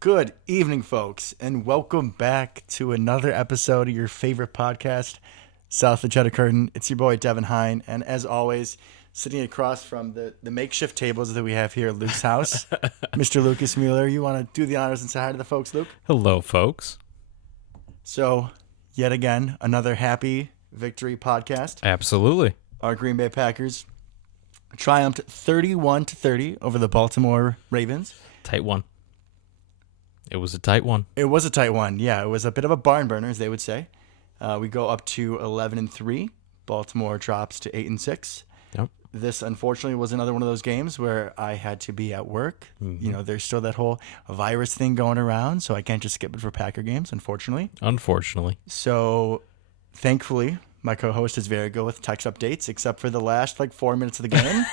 Good evening, folks, and welcome back to another episode of your favorite podcast, South of the Cheddar Curtain. It's your boy, Devin Hine, and as always, sitting across from the makeshift tables that we have here at Luke's house, Mr. Lucas Mueller. You want to do the honors and say hi to the folks, Luke? Hello, folks. So, yet again, another happy victory podcast. Absolutely. Our Green Bay Packers triumphed 31-30 over the Baltimore Ravens. Tight one. It was a tight one. It was a tight one. Yeah, it was a bit of a barn burner, as they would say. We go up to 11-3. Baltimore drops to 8-6. Yep. This, unfortunately, was another one of those games where I had to be at work. Mm-hmm. You know, there's still that whole virus thing going around, so I can't just skip it for Packer games, unfortunately. So, thankfully, my co-host is very good with text updates, except for the last 4 minutes of the game,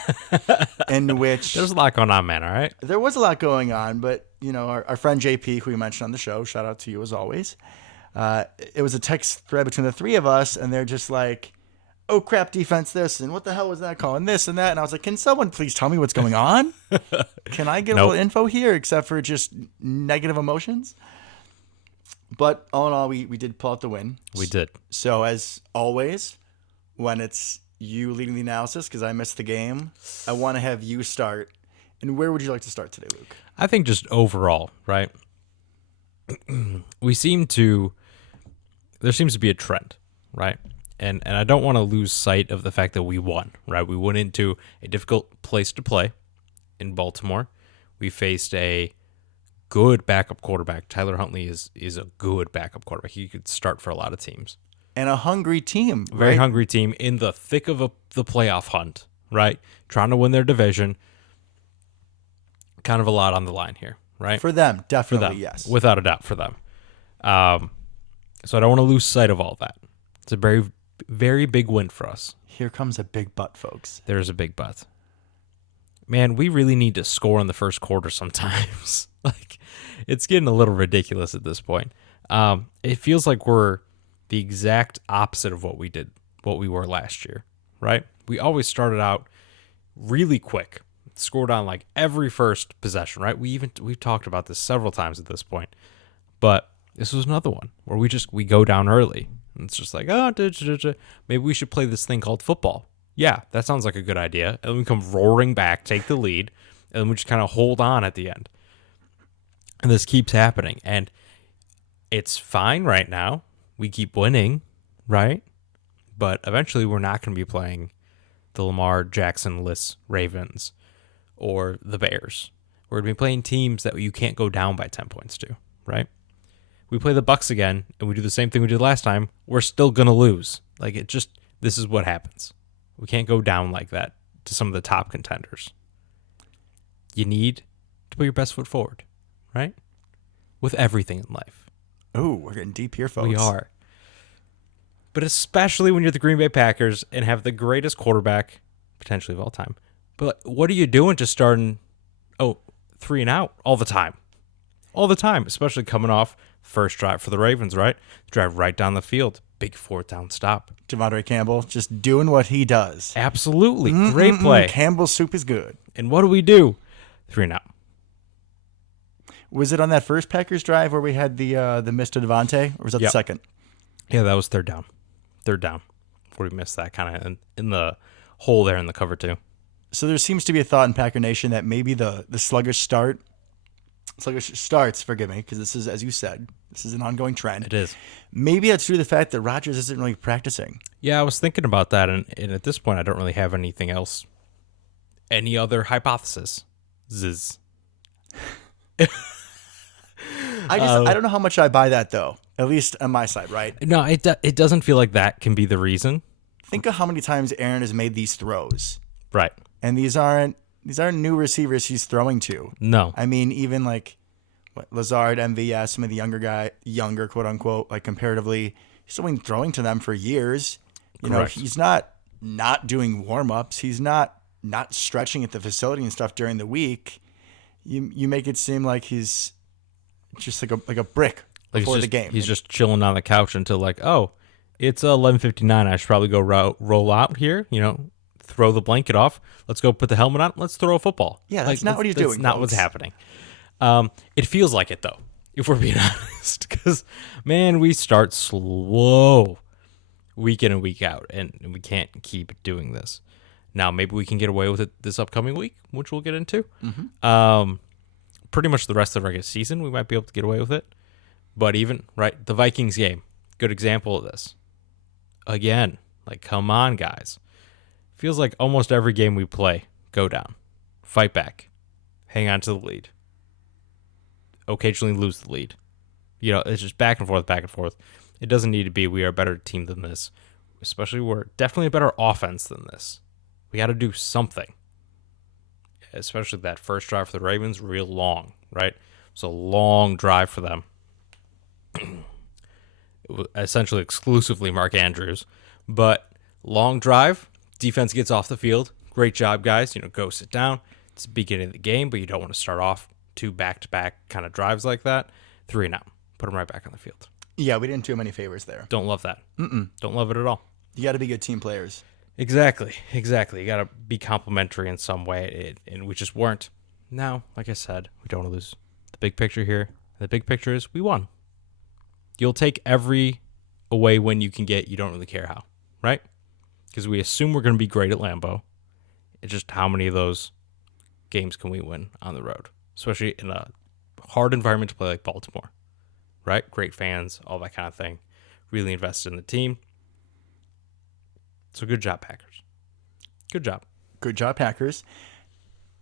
in which There's a lot going on, man, all right? there was a lot going on, but you know, our friend JP, who we mentioned on the show, shout out to you as always. It was a text thread between the three of us, and they're just like, "Oh crap, defense this, and what the hell was that calling this and that?" And I was like, "Can someone please tell me what's going on? Can I get a little info here, except for just negative emotions?" But all in all, we did pull out the win. We did. So as always, when it's you leading the analysis, because I missed the game, I want to have you start. And where would you like to start today, Luke? I think just overall, right? There seems to be a trend, right? And I don't want to lose sight of the fact that we won, right? We went into a difficult place to play in Baltimore. We faced a good backup quarterback. Tyler Huntley is a good backup quarterback. He could start for a lot of teams. And a hungry team. Very right? hungry team in the thick of the playoff hunt, right? Trying to win their division. Kind of a lot on the line here, right? For them, For definitely, them, yes. without a doubt for them. So I don't want to lose sight of all that. It's a very, very big win for us. Here comes a big butt, folks. There's a big but. Man, we really need to score in the first quarter sometimes. It's getting a little ridiculous at this point. It feels like we're the exact opposite of what we were last year, right? We always started out really quick, scored on every first possession, right? We've talked about this several times at this point, but this was another one where we go down early. And it's just maybe we should play this thing called football. Yeah, that sounds like a good idea. And then we come roaring back, take the lead, and then we just kind of hold on at the end. And this keeps happening. And it's fine right now. We keep winning, right? But eventually we're not going to be playing the Lamar Jackson-less Ravens or the Bears. We're going to be playing teams that you can't go down by 10 points to, right? We play the Bucs again, and we do the same thing we did last time. We're still going to lose. This is what happens. We can't go down like that to some of the top contenders. You need to put your best foot forward, right? With everything in life. Oh, we're getting deep here, folks. We are. But especially when you're the Green Bay Packers and have the greatest quarterback, potentially of all time. But what are you doing just starting, 3 and out all the time? All the time, especially coming off first drive for the Ravens, right? Drive right down the field. Big fourth down stop. Devondre Campbell just doing what he does. Absolutely. Great play. Campbell's soup is good. And what do? 3 and out. Was it on that first Packers drive where we had the miss to Devontae, or was that the second? Yeah, that was third down. Before we missed that kind of in the hole there in the cover two. So there seems to be a thought in Packer Nation that maybe the sluggish starts, forgive me, because this is, as you said, this is an ongoing trend. It is. Maybe it's due to the fact that Rodgers isn't really practicing. Yeah, I was thinking about that, and at this point, I don't really have anything else. Any other hypothesis? I don't know how much I buy that, though, at least on my side, right? No, it doesn't feel like that can be the reason. Think of how many times Aaron has made these throws. Right. And these aren't new receivers he's throwing to. No. I mean, even Lazard, MVS, some of the younger, quote unquote, comparatively, he's still been throwing to them for years. You know, he's not doing warm ups. He's not stretching at the facility and stuff during the week. You make it seem like he's just like a brick before the game. He's just chilling on the couch until it's 11:59. I should probably go roll out here. Throw the blanket off. Let's go put the helmet on. Let's throw a football. Yeah, that's not what he's doing. That's not what's happening. It feels like it, though, if we're being honest, because, man, we start slow week in and week out, and we can't keep doing this. Now, maybe we can get away with it this upcoming week, which we'll get into. Pretty much the rest of the regular season, we might be able to get away with it. But even, right, the Vikings game, good example of this. Again, like, come on, guys. Feels like almost every game we play, go down, fight back, hang on to the lead, occasionally lose the lead. It's just back and forth, back and forth. It doesn't need to be we are a better team than this, especially we're definitely a better offense than this. We got to do something, especially that first drive for the Ravens, real long, right? It was a long drive for them. It was essentially exclusively Mark Andrews, but long drive, defense gets off the field. Great job, guys. Go sit down. It's the beginning of the game, but you don't want to start off 2 back-to-back kind of drives like that. 3 and out. Put them right back on the field. Yeah, we didn't do him any favors there. Don't love that. Don't love it at all. You got to be good team players. Exactly. You got to be complimentary in some way, and we just weren't. Now, like I said, we don't want to lose the big picture here. The big picture is we won. You'll take every away win you can get. You don't really care how, right? Because we assume we're going to be great at Lambeau. It's just how many of those games can we win on the road, especially in a hard environment to play like Baltimore, right? Great fans, all that kind of thing. Really invested in the team. So good job, Packers. Good job. Good job, Packers.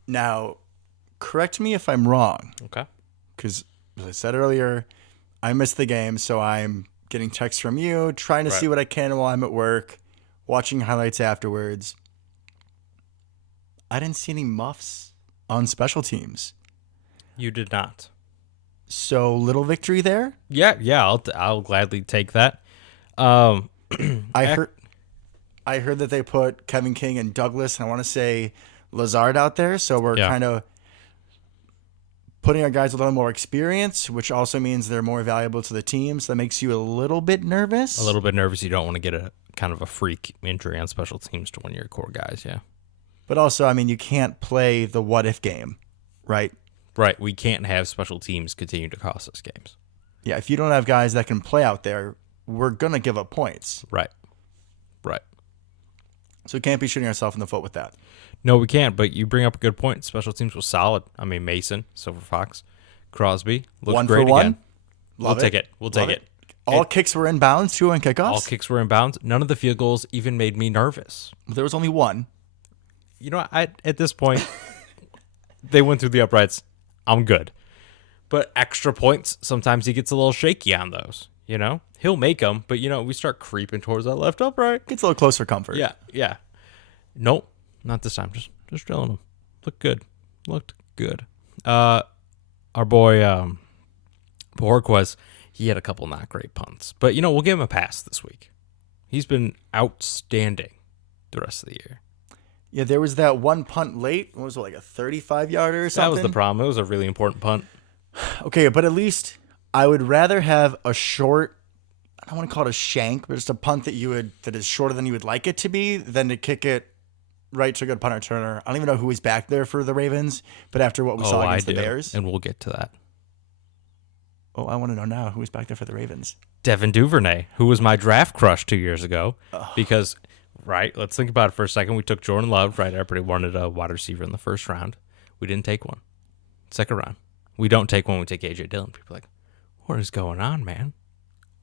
Now, correct me if I'm wrong. Okay. Because, as I said earlier, I missed the game, so I'm getting texts from you, trying to see what I can while I'm at work, watching highlights afterwards. I didn't see any muffs on special teams. You did not. So, little victory there? Yeah, I'll gladly take that. I heard that they put Kevin King and Douglas, and I want to say Lazard out there. So we're kind of putting our guys with a little more experience, which also means they're more valuable to the team. So that makes you a little bit nervous. A little bit nervous. You don't want to get a kind of a freak injury on special teams to one of your core guys, yeah. But also, you can't play the what-if game, right? Right. We can't have special teams continue to cost us games. Yeah, if you don't have guys that can play out there, we're going to give up points. Right. So we can't be shooting ourselves in the foot with that. No, we can't, but you bring up a good point. Special teams was solid. Mason, Silver Fox, Crosby, looked 1 great for 1. again. We'll take it. We'll take it. All kicks were in bounds, 2 on kickoffs? All kicks were in bounds. None of the field goals even made me nervous. There was only 1. At this point, they went through the uprights. I'm good. But extra points, sometimes he gets a little shaky on those, He'll make them, but, we start creeping towards that left upright. Gets a little closer comfort. Yeah. Nope, not this time. Just drilling him. Looked good. Our boy, Borquez, he had a couple not great punts. But, we'll give him a pass this week. He's been outstanding the rest of the year. Yeah, there was that one punt late. What was it, like a 35-yarder or something? That was the problem. It was a really important punt. Okay, but at least I would rather have a short, I don't want to call it a shank, but just a punt that is shorter than you would like it to be, than to kick it right to a good punter returner. I don't even know who was back there for the Ravens, but after what we saw against the Bears. And we'll get to that. Oh, I want to know now who was back there for the Ravens. Devin Duvernay, who was my draft crush 2 years ago. Because, right, let's think about it for a second. We took Jordan Love, right? Everybody wanted a wide receiver in the first round. We didn't take one. Second round. We don't take one. We take A.J. Dillon. People are like, what is going on, man?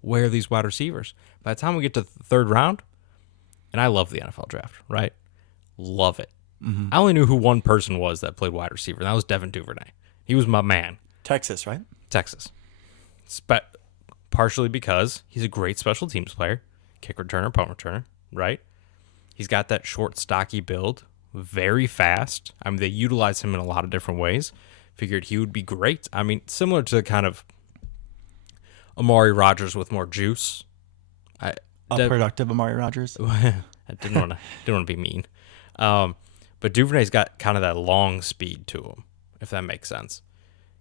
Where are these wide receivers? By the time we get to the third round, and I love the NFL draft, right? Love it. Mm-hmm. I only knew who one person was that played wide receiver, and that was Devin Duvernay. He was my man. Texas, right? Texas. Partially because he's a great special teams player, kick returner, punt returner, right? He's got that short, stocky build, very fast. They utilize him in a lot of different ways. Figured he would be great. Similar to kind of Amari Rodgers with more juice. Productive Amari Rodgers. I didn't want to be mean. But Duvernay's got kind of that long speed to him, if that makes sense.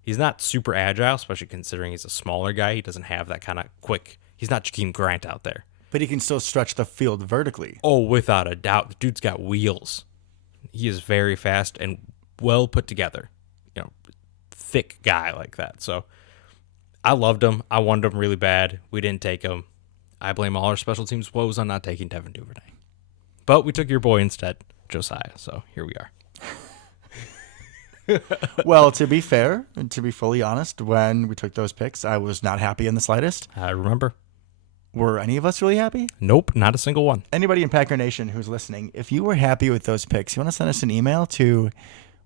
He's not super agile, especially considering he's a smaller guy. He doesn't have that kind of quick. He's not Jakeem Grant out there. But he can still stretch the field vertically. Oh, without a doubt. The dude's got wheels. He is very fast and well put together. thick guy like that. So I loved him. I wanted him really bad. We didn't take him. I blame all our special teams woes on not taking Devin Duvernay. But we took your boy instead, Josiah. So here we are. Well, to be fair, and to be fully honest, when we took those picks, I was not happy in the slightest. I remember. Were any of us really happy? Nope, not a single one. Anybody in Packer Nation who's listening, if you were happy with those picks, you want to send us an email to,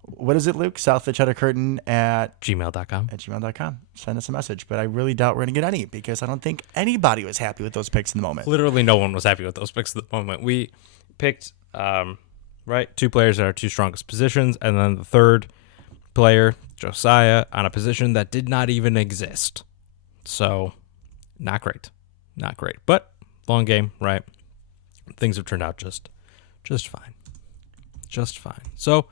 what is it, Luke? Souththecheddarcurtain at Gmail.com. Send us a message. But I really doubt we're going to get any because I don't think anybody was happy with those picks in the moment. Literally no one was happy with those picks at the moment. We picked, two players at our two strongest positions, and then the third player, Josiah, on a position that did not even exist. So, not great. Not great. But, long game, right? Things have turned out just fine. Just fine. So,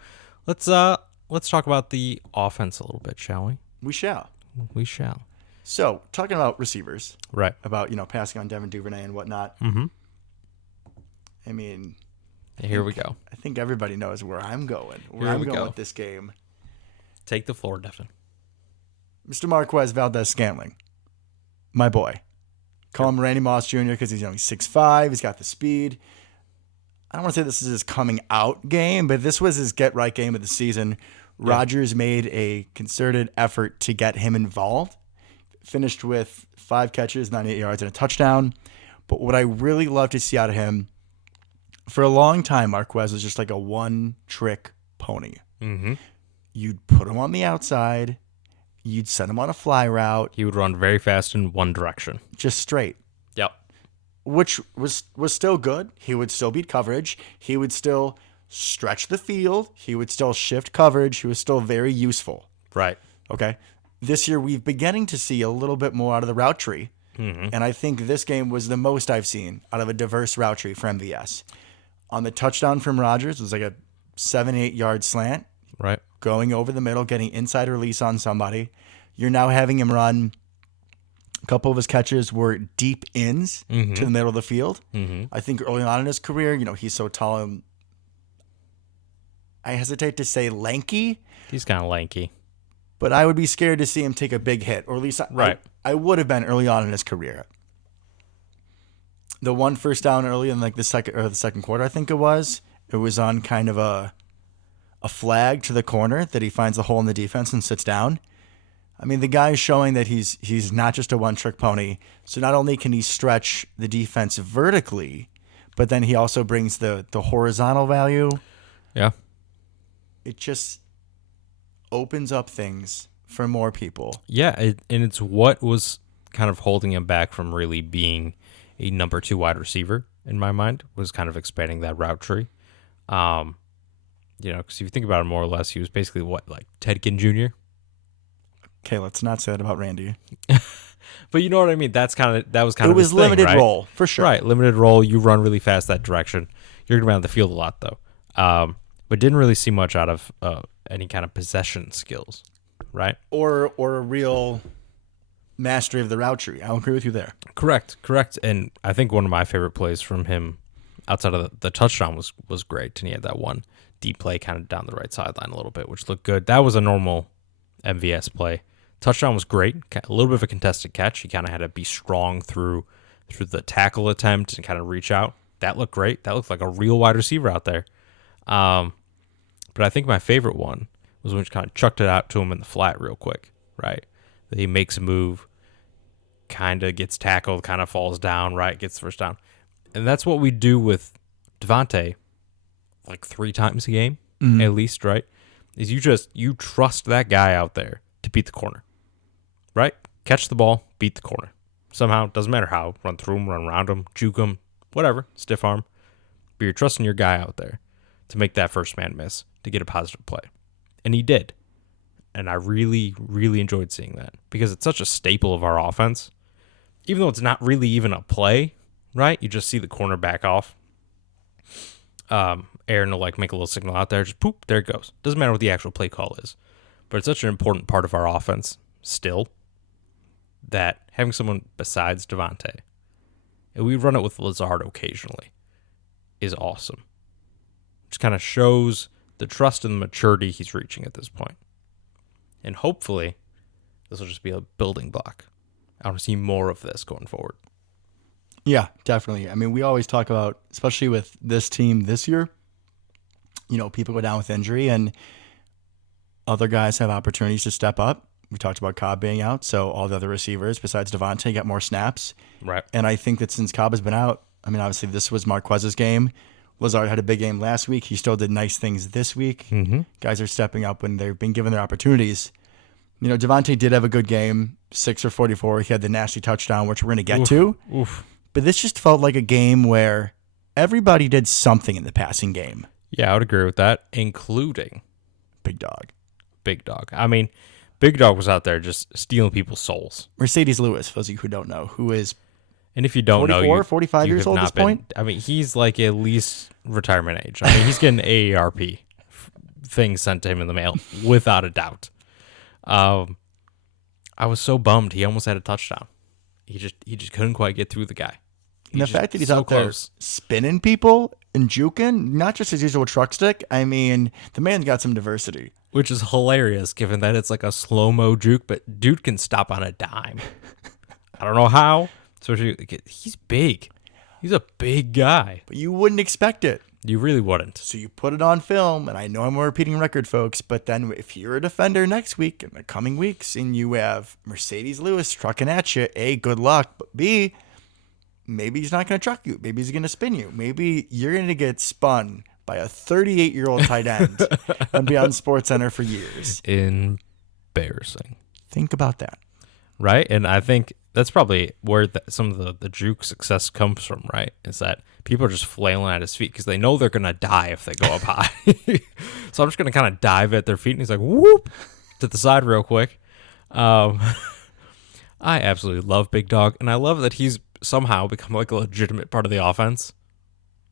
let's talk about the offense a little bit, shall we? We shall. We shall. So, talking about receivers. Right. About, passing on Devin Duvernay and whatnot. Mm-hmm. I mean... Here we go. I think everybody knows where I'm going. With this game. Take the floor, Devin. Mr. Marquez Valdez-Scantling. My boy. Call him Randy Moss Jr. because he's only 6'5". He's got the speed. I don't want to say this is his coming out game, but this was his get right game of the season. Yeah. Rodgers made a concerted effort to get him involved. Finished with 5 catches, 98 yards, and a touchdown. But what I really love to see out of him, for a long time, Marquez was just like a one-trick pony. Mm-hmm. You'd put him on the outside. You'd send him on a fly route. He would run very fast in one direction. Just straight. Yep. Which was still good. He would still beat coverage. He would still stretch the field. He would still shift coverage. He was still very useful. Right. Okay. This year, we've beginning to see a little bit more out of the route tree. Mm-hmm. And I think this game was the most I've seen out of a diverse route tree for MVS. On the touchdown from Rodgers, it was like a 7-8 yard slant. Right. Going over the middle, getting inside release on somebody. You're now having him run. A couple of his catches were deep ins to the middle of the field. Mm-hmm. I think early on in his career, he's so tall and I hesitate to say lanky. He's kind of lanky. But I would be scared to see him take a big hit, or at least I would have been early on in his career. The one first down early in like the second quarter, I think it was on kind of a flag to the corner that he finds the hole in the defense and sits down. I mean, the guy is showing that he's not just a one-trick pony. So not only can he stretch the defense vertically, but then he also brings the horizontal value. Yeah. It just opens up things for more people. Yeah, and it's what was kind of holding him back from really being a number 2 wide receiver, in my mind, was kind of expanding that route tree. Because if you think about it more or less, he was basically like Ted Ginn Jr.? Okay, let's not say that about Randy. But you know what I mean? That was kind of it was his thing, limited right? role, for sure. Right, limited role. You run really fast that direction. You're going to be on the field a lot, though. But didn't really see much out of any kind of possession skills, right? Or a real mastery of the route tree. I'll agree with you there. Correct. And I think one of my favorite plays from him outside of the touchdown was great. And he had that one deep play kind of down the right sideline a little bit, which looked good. That was a normal MVS play. Touchdown was great. A little bit of a contested catch. He kind of had to be strong through the tackle attempt and kind of reach out. That looked great. That looked like a real wide receiver out there. But I think my favorite one was when he kind of chucked it out to him in the flat real quick, right? He makes a move, kind of gets tackled, kind of falls down, right? Gets the first down. And that's what we do with Devontae like 3 times a game, at least, right? Is you trust that guy out there to beat the corner, right? Catch the ball, beat the corner. Somehow, doesn't matter how, run through him, run around him, juke him, whatever, stiff arm. But you're trusting your guy out there to make that first man miss, to get a positive play. And he did. And I really, really enjoyed seeing that because it's such a staple of our offense. Even though it's not really even a play, right? You just see the corner back off. Aaron will like make a little signal out there, just poop, there it goes. Doesn't matter what the actual play call is. But it's such an important part of our offense still that having someone besides Devontae, and we run it with Lazard occasionally, is awesome. Just kind of shows the trust and the maturity he's reaching at this point. And hopefully, this will just be a building block. I want to see more of this going forward. Yeah, definitely. I mean, we always talk about, especially with this team this year, people go down with injury and other guys have opportunities to step up. We talked about Cobb being out, so all the other receivers besides Devontae got more snaps. Right. And I think that since Cobb has been out, I mean, obviously this was Marquez's game. Lazard had a big game last week. He still did nice things this week. Mm-hmm. Guys are stepping up when they've been given their opportunities. Devontae did have a good game, 6 for 44. He had the nasty touchdown, which we're going to get to. Oof. But this just felt like a game where everybody did something in the passing game. Yeah, I would agree with that, including Big Dog. Big Dog. I mean, Big Dog was out there just stealing people's souls. Mercedes Lewis, for those of you who don't know, who is And if you don't 44, know, 45 years old at this point? I mean, he's like at least retirement age. I mean, he's getting AARP things sent to him in the mail, without a doubt. I was so bummed. He almost had a touchdown. He just couldn't quite get through the guy. And the fact that he's out there spinning people and juking, not just his usual truck stick. I mean, the man's got some diversity. Which is hilarious, given that it's like a slow-mo juke, but dude can stop on a dime. I don't know how. Especially, he's big. He's a big guy. But you wouldn't expect it. You really wouldn't. So you put it on film, and I know I'm a repeating record, folks, but then if you're a defender next week, in the coming weeks, and you have Mercedes Lewis trucking at you, A, good luck, but B, maybe he's not going to truck you. Maybe he's going to spin you. Maybe you're going to get spun by a 38-year-old tight end and be on SportsCenter for years. Embarrassing. Think about that. Right? And I think that's probably where some of the juke success comes from, right? Is that people are just flailing at his feet because they know they're going to die if they go up high. So I'm just going to kind of dive at their feet, and he's like, whoop, to the side real quick. I absolutely love Big Dog, and I love that he's somehow become like a legitimate part of the offense.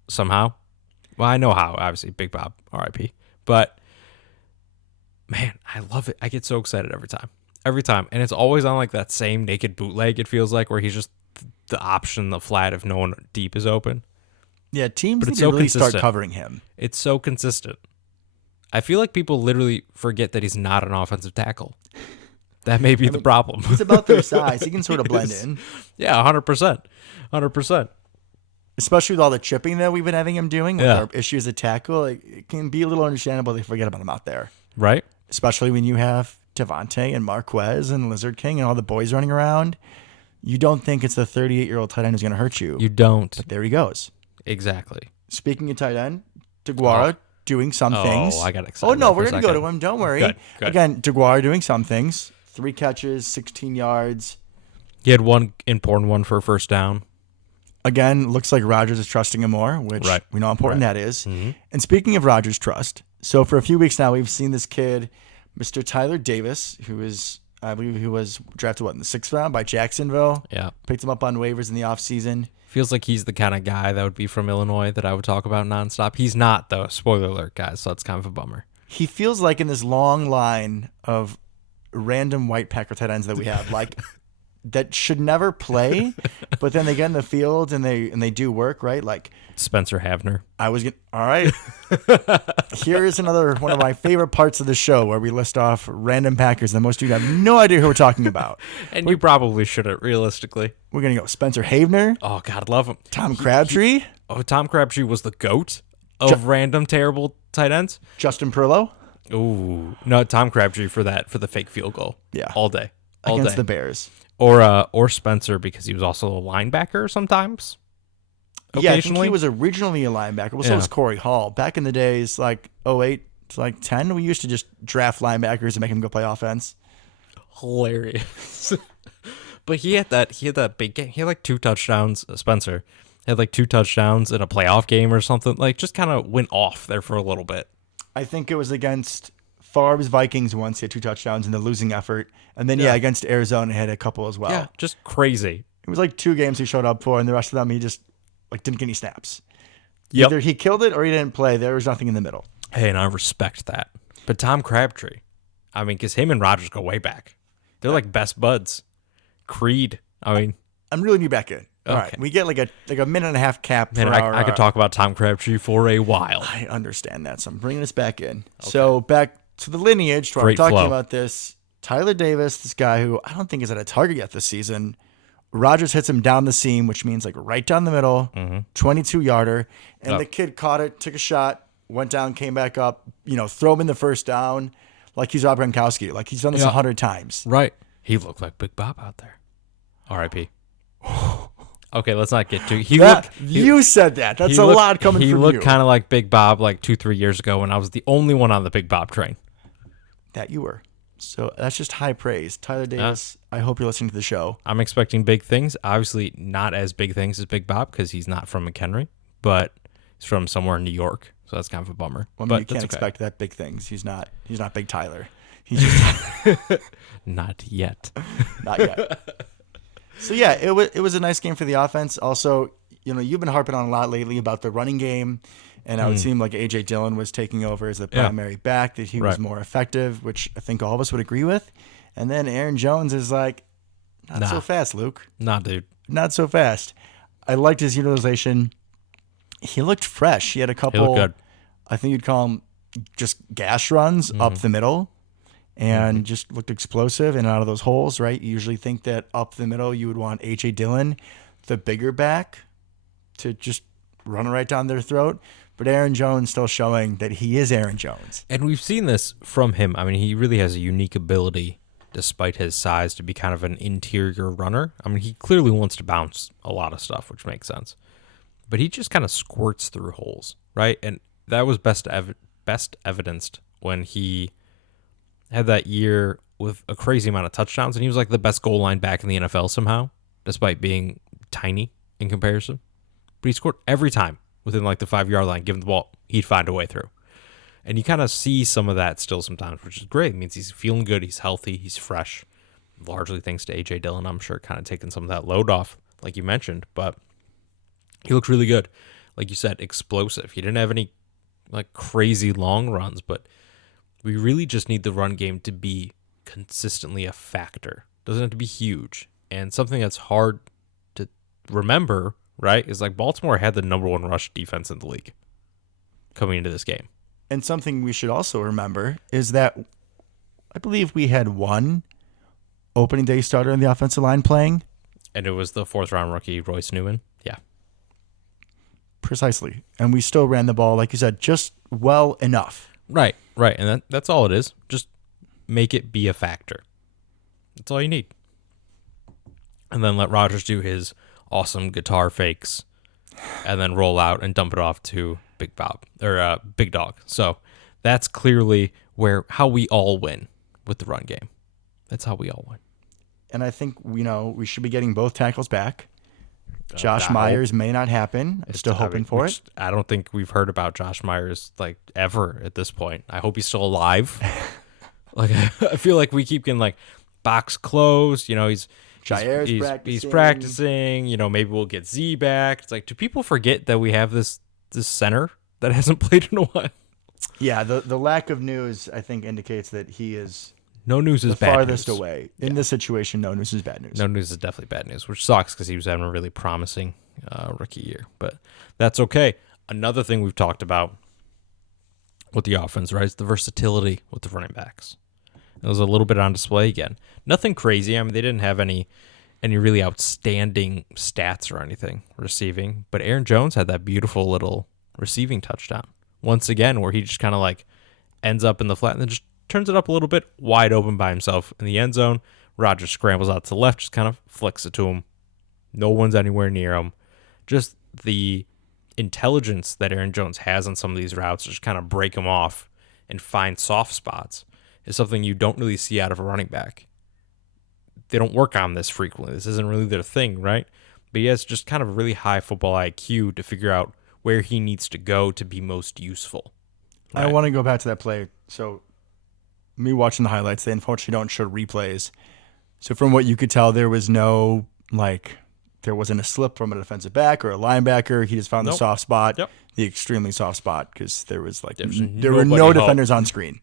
Somehow. Well, I know how, obviously, Big Bob, R.I.P. But, man, I love it. I get so excited every time. Every time. And it's always on like that same naked bootleg, it feels like, where he's just the option, the flat if no one deep is open. Yeah, teams need to really start covering him. It's so consistent. I feel like people literally forget that he's not an offensive tackle. That may be the problem. It's about their size. He can sort of blend in. Yeah, 100%. 100%. Especially with all the chipping that we've been having him doing with our issues at tackle. It can be a little understandable they forget about him out there. Right. Especially when you have Devontae and Marquez and Lizard King and all the boys running around. You don't think it's the 38-year-old tight end who's going to hurt you. You don't. But there he goes. Exactly. Speaking of tight end, DeGuara doing some things. Oh, I got excited. Oh, no, we're going to go to him. Don't worry. Good. Again, DeGuara doing some things. 3 catches, 16 yards. He had one important one for a first down. Again, looks like Rodgers is trusting him more, which we know how important that is. Mm-hmm. And speaking of Rodgers' trust, so for a few weeks now, we've seen this kid, Mr. Tyler Davis, who is, I believe he was drafted, in the 6th round by Jacksonville. Yeah. Picked him up on waivers in the offseason. Feels like he's the kind of guy that would be from Illinois that I would talk about nonstop. He's not, though. Spoiler alert, guys, so it's kind of a bummer. He feels like in this long line of random white Packer tight ends that we have, like that should never play, but then they get in the field and they do work, right? Like Spencer Havner. All right. Here's another one of my favorite parts of the show where we list off random Packers that most of you have no idea who we're talking about. And you probably shouldn't, realistically. We're going to go Spencer Havner. Oh, God, love him. Tom Crabtree. Tom Crabtree was the GOAT of random terrible tight ends. Justin Perillo. Ooh. No, Tom Crabtree for the fake field goal. Yeah. All day. Against the Bears. Or Spencer, because he was also a linebacker sometimes. Yeah, I think he was originally a linebacker. Well, so was Corey Hall. Back in the days, like 08 to like 10, we used to just draft linebackers and make them go play offense. Hilarious. But he had that big game. He had like 2 touchdowns. Spencer had like 2 touchdowns in a playoff game or something. Like, just kind of went off there for a little bit. I think it was against Favre's Vikings once. He had 2 touchdowns in the losing effort. And then, against Arizona, he had a couple as well. Yeah, just crazy. It was like 2 games he showed up for, and the rest of them, he just didn't get any snaps. Yep. Either he killed it or he didn't play. There was nothing in the middle. Hey, and I respect that. But Tom Crabtree, I mean, because him and Rodgers go way back. They're like best buds. Creed. I mean, I'm reeling you back in. All right, we get like a minute and a half cap. Man, I could talk about Tom Crabtree for a while. I understand that, so I'm bringing us back in. Okay. So back to the lineage, to what we're talking about this. Tyler Davis, this guy who I don't think is at a target yet this season. Rodgers hits him down the seam, which means like right down the middle, 22-yarder. And the kid caught it, took a shot, went down, came back up, throw him in the first down like he's Rob Gronkowski. Like he's done this 100 times. Right. He looked like Big Bob out there. R.I.P. Okay, let's not get too. You said that. That's a lot coming from you. He looked kind of like Big Bob like 2-3 years ago when I was the only one on the Big Bob train. That you were. So that's just high praise. Tyler Davis, I hope you're listening to the show. I'm expecting big things. Obviously, not as big things as Big Bob because he's not from McHenry, but he's from somewhere in New York. So that's kind of a bummer. Well, but you can't expect that big things. He's not Big Tyler. He's just not yet. Not yet. So yeah, it was a nice game for the offense. Also, you've been harping on a lot lately about the running game, and it would seem like A.J. Dillon was taking over as the primary back, that he was more effective, which I think all of us would agree with. And then Aaron Jones is like, not so fast, Luke. Nah, dude. Not so fast. I liked his utilization. He looked fresh. He had a couple, he looked good. I think you'd call them just gas runs up the middle. And just looked explosive and out of those holes, right? You usually think that up the middle you would want A.J. Dillon, the bigger back, to just run right down their throat. But Aaron Jones still showing that he is Aaron Jones. And we've seen this from him. I mean, he really has a unique ability, despite his size, to be kind of an interior runner. I mean, he clearly wants to bounce a lot of stuff, which makes sense. But he just kind of squirts through holes, right? And that was best evidenced when he had that year with a crazy amount of touchdowns, and he was like the best goal line back in the NFL somehow, despite being tiny in comparison. But he scored every time within like the 5-yard line. Give him the ball, he'd find a way through. And you kind of see some of that still sometimes, which is great. It means he's feeling good, he's healthy, he's fresh. Largely thanks to A.J. Dillon, I'm sure, kind of taking some of that load off, like you mentioned. But he looked really good. Like you said, explosive. He didn't have any like crazy long runs, but we really just need the run game to be consistently a factor. Doesn't have to be huge. And something that's hard to remember, right, is like Baltimore had the number 1 rush defense in the league coming into this game. And something we should also remember is that I believe we had one opening day starter in the offensive line playing. And it was the 4th-round rookie, Royce Newman. Yeah. Precisely. And we still ran the ball, like you said, just well enough. Right. And that's all it is. Just make it be a factor. That's all you need. And then let Rodgers do his awesome guitar fakes and then roll out and dump it off to Big Bob or Big Dog. So that's clearly how we all win with the run game. That's how we all win. And I think, we should be getting both tackles back. Josh Myers may not happen. I'm still hoping for it. I don't think we've heard about Josh Myers like ever at this point. I hope he's still alive. Like I feel like we keep getting like box closed. He's practicing. Maybe we'll get Z back. It's like, do people forget that we have this center that hasn't played in a while? Yeah, the lack of news I think indicates that he is. No news is bad farthest news. away. In this situation, no news is bad news. No news is definitely bad news, which sucks because he was having a really promising rookie year. But that's okay. Another thing we've talked about with the offense, right, is the versatility with the running backs. It was a little bit on display again. Nothing crazy. I mean, they didn't have any really outstanding stats or anything receiving. But Aaron Jones had that beautiful little receiving touchdown once again where he just kind of like ends up in the flat and then just turns it up a little bit, wide open by himself in the end zone. Rodgers scrambles out to the left, just kind of flicks it to him. No one's anywhere near him. Just the intelligence that Aaron Jones has on some of these routes, just kind of break him off and find soft spots, is something you don't really see out of a running back. They don't work on this frequently. This isn't really their thing, right? But he has just kind of a really high football IQ to figure out where he needs to go to be most useful. Right? I want to go back to that play. So me watching the highlights, they unfortunately don't show replays. So from what you could tell, there was no, there wasn't a slip from a defensive back or a linebacker. He just found the soft spot, the extremely soft spot, because there was there were no defenders on screen.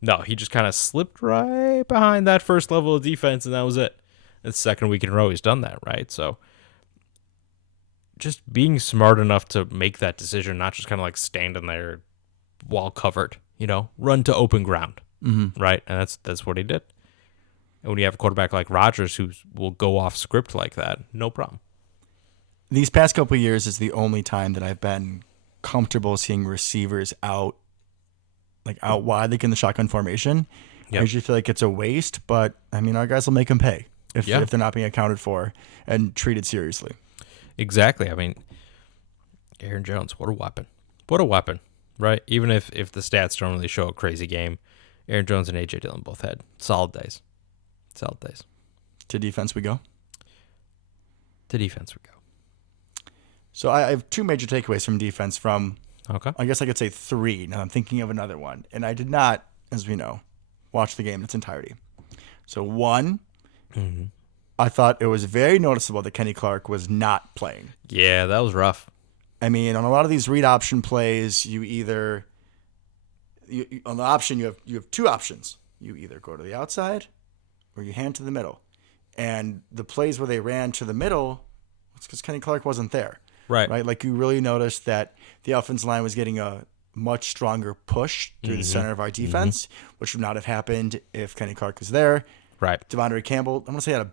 No, he just kind of slipped right behind that first level of defense, and that was it. It's the second week in a row he's done that, right? So just being smart enough to make that decision, not just kind of like standing there while covered, run to open ground. right? And that's what he did. And when you have a quarterback like Rodgers who will go off script like that, no problem. These past couple of years is the only time that I've been comfortable seeing receivers out wide, like in the shotgun formation. Yep. I usually feel like it's a waste, but I mean, our guys will make them pay if they're not being accounted for and treated seriously. Exactly. I mean, Aaron Jones, what a weapon. What a weapon, right? Even if the stats don't really show a crazy game, Aaron Jones and A.J. Dillon both had solid days. Solid days. To defense we go. To defense we go. So I have two major takeaways from defense from, Okay. I guess I could say three. Now I'm thinking of another one. And I did not, as we know, watch the game in its entirety. So one, I thought it was very noticeable that Kenny Clark was not playing. Yeah, that was rough. I mean, on a lot of these read option plays, on the option you have two options. You either go to the outside or you hand to the middle. And the plays where they ran to the middle, it's because Kenny Clark wasn't there. Right. Right? Like you really noticed that the offensive line was getting a much stronger push through the center of our defense, which would not have happened if Kenny Clark was there. Right. Devondre Campbell, I'm going to say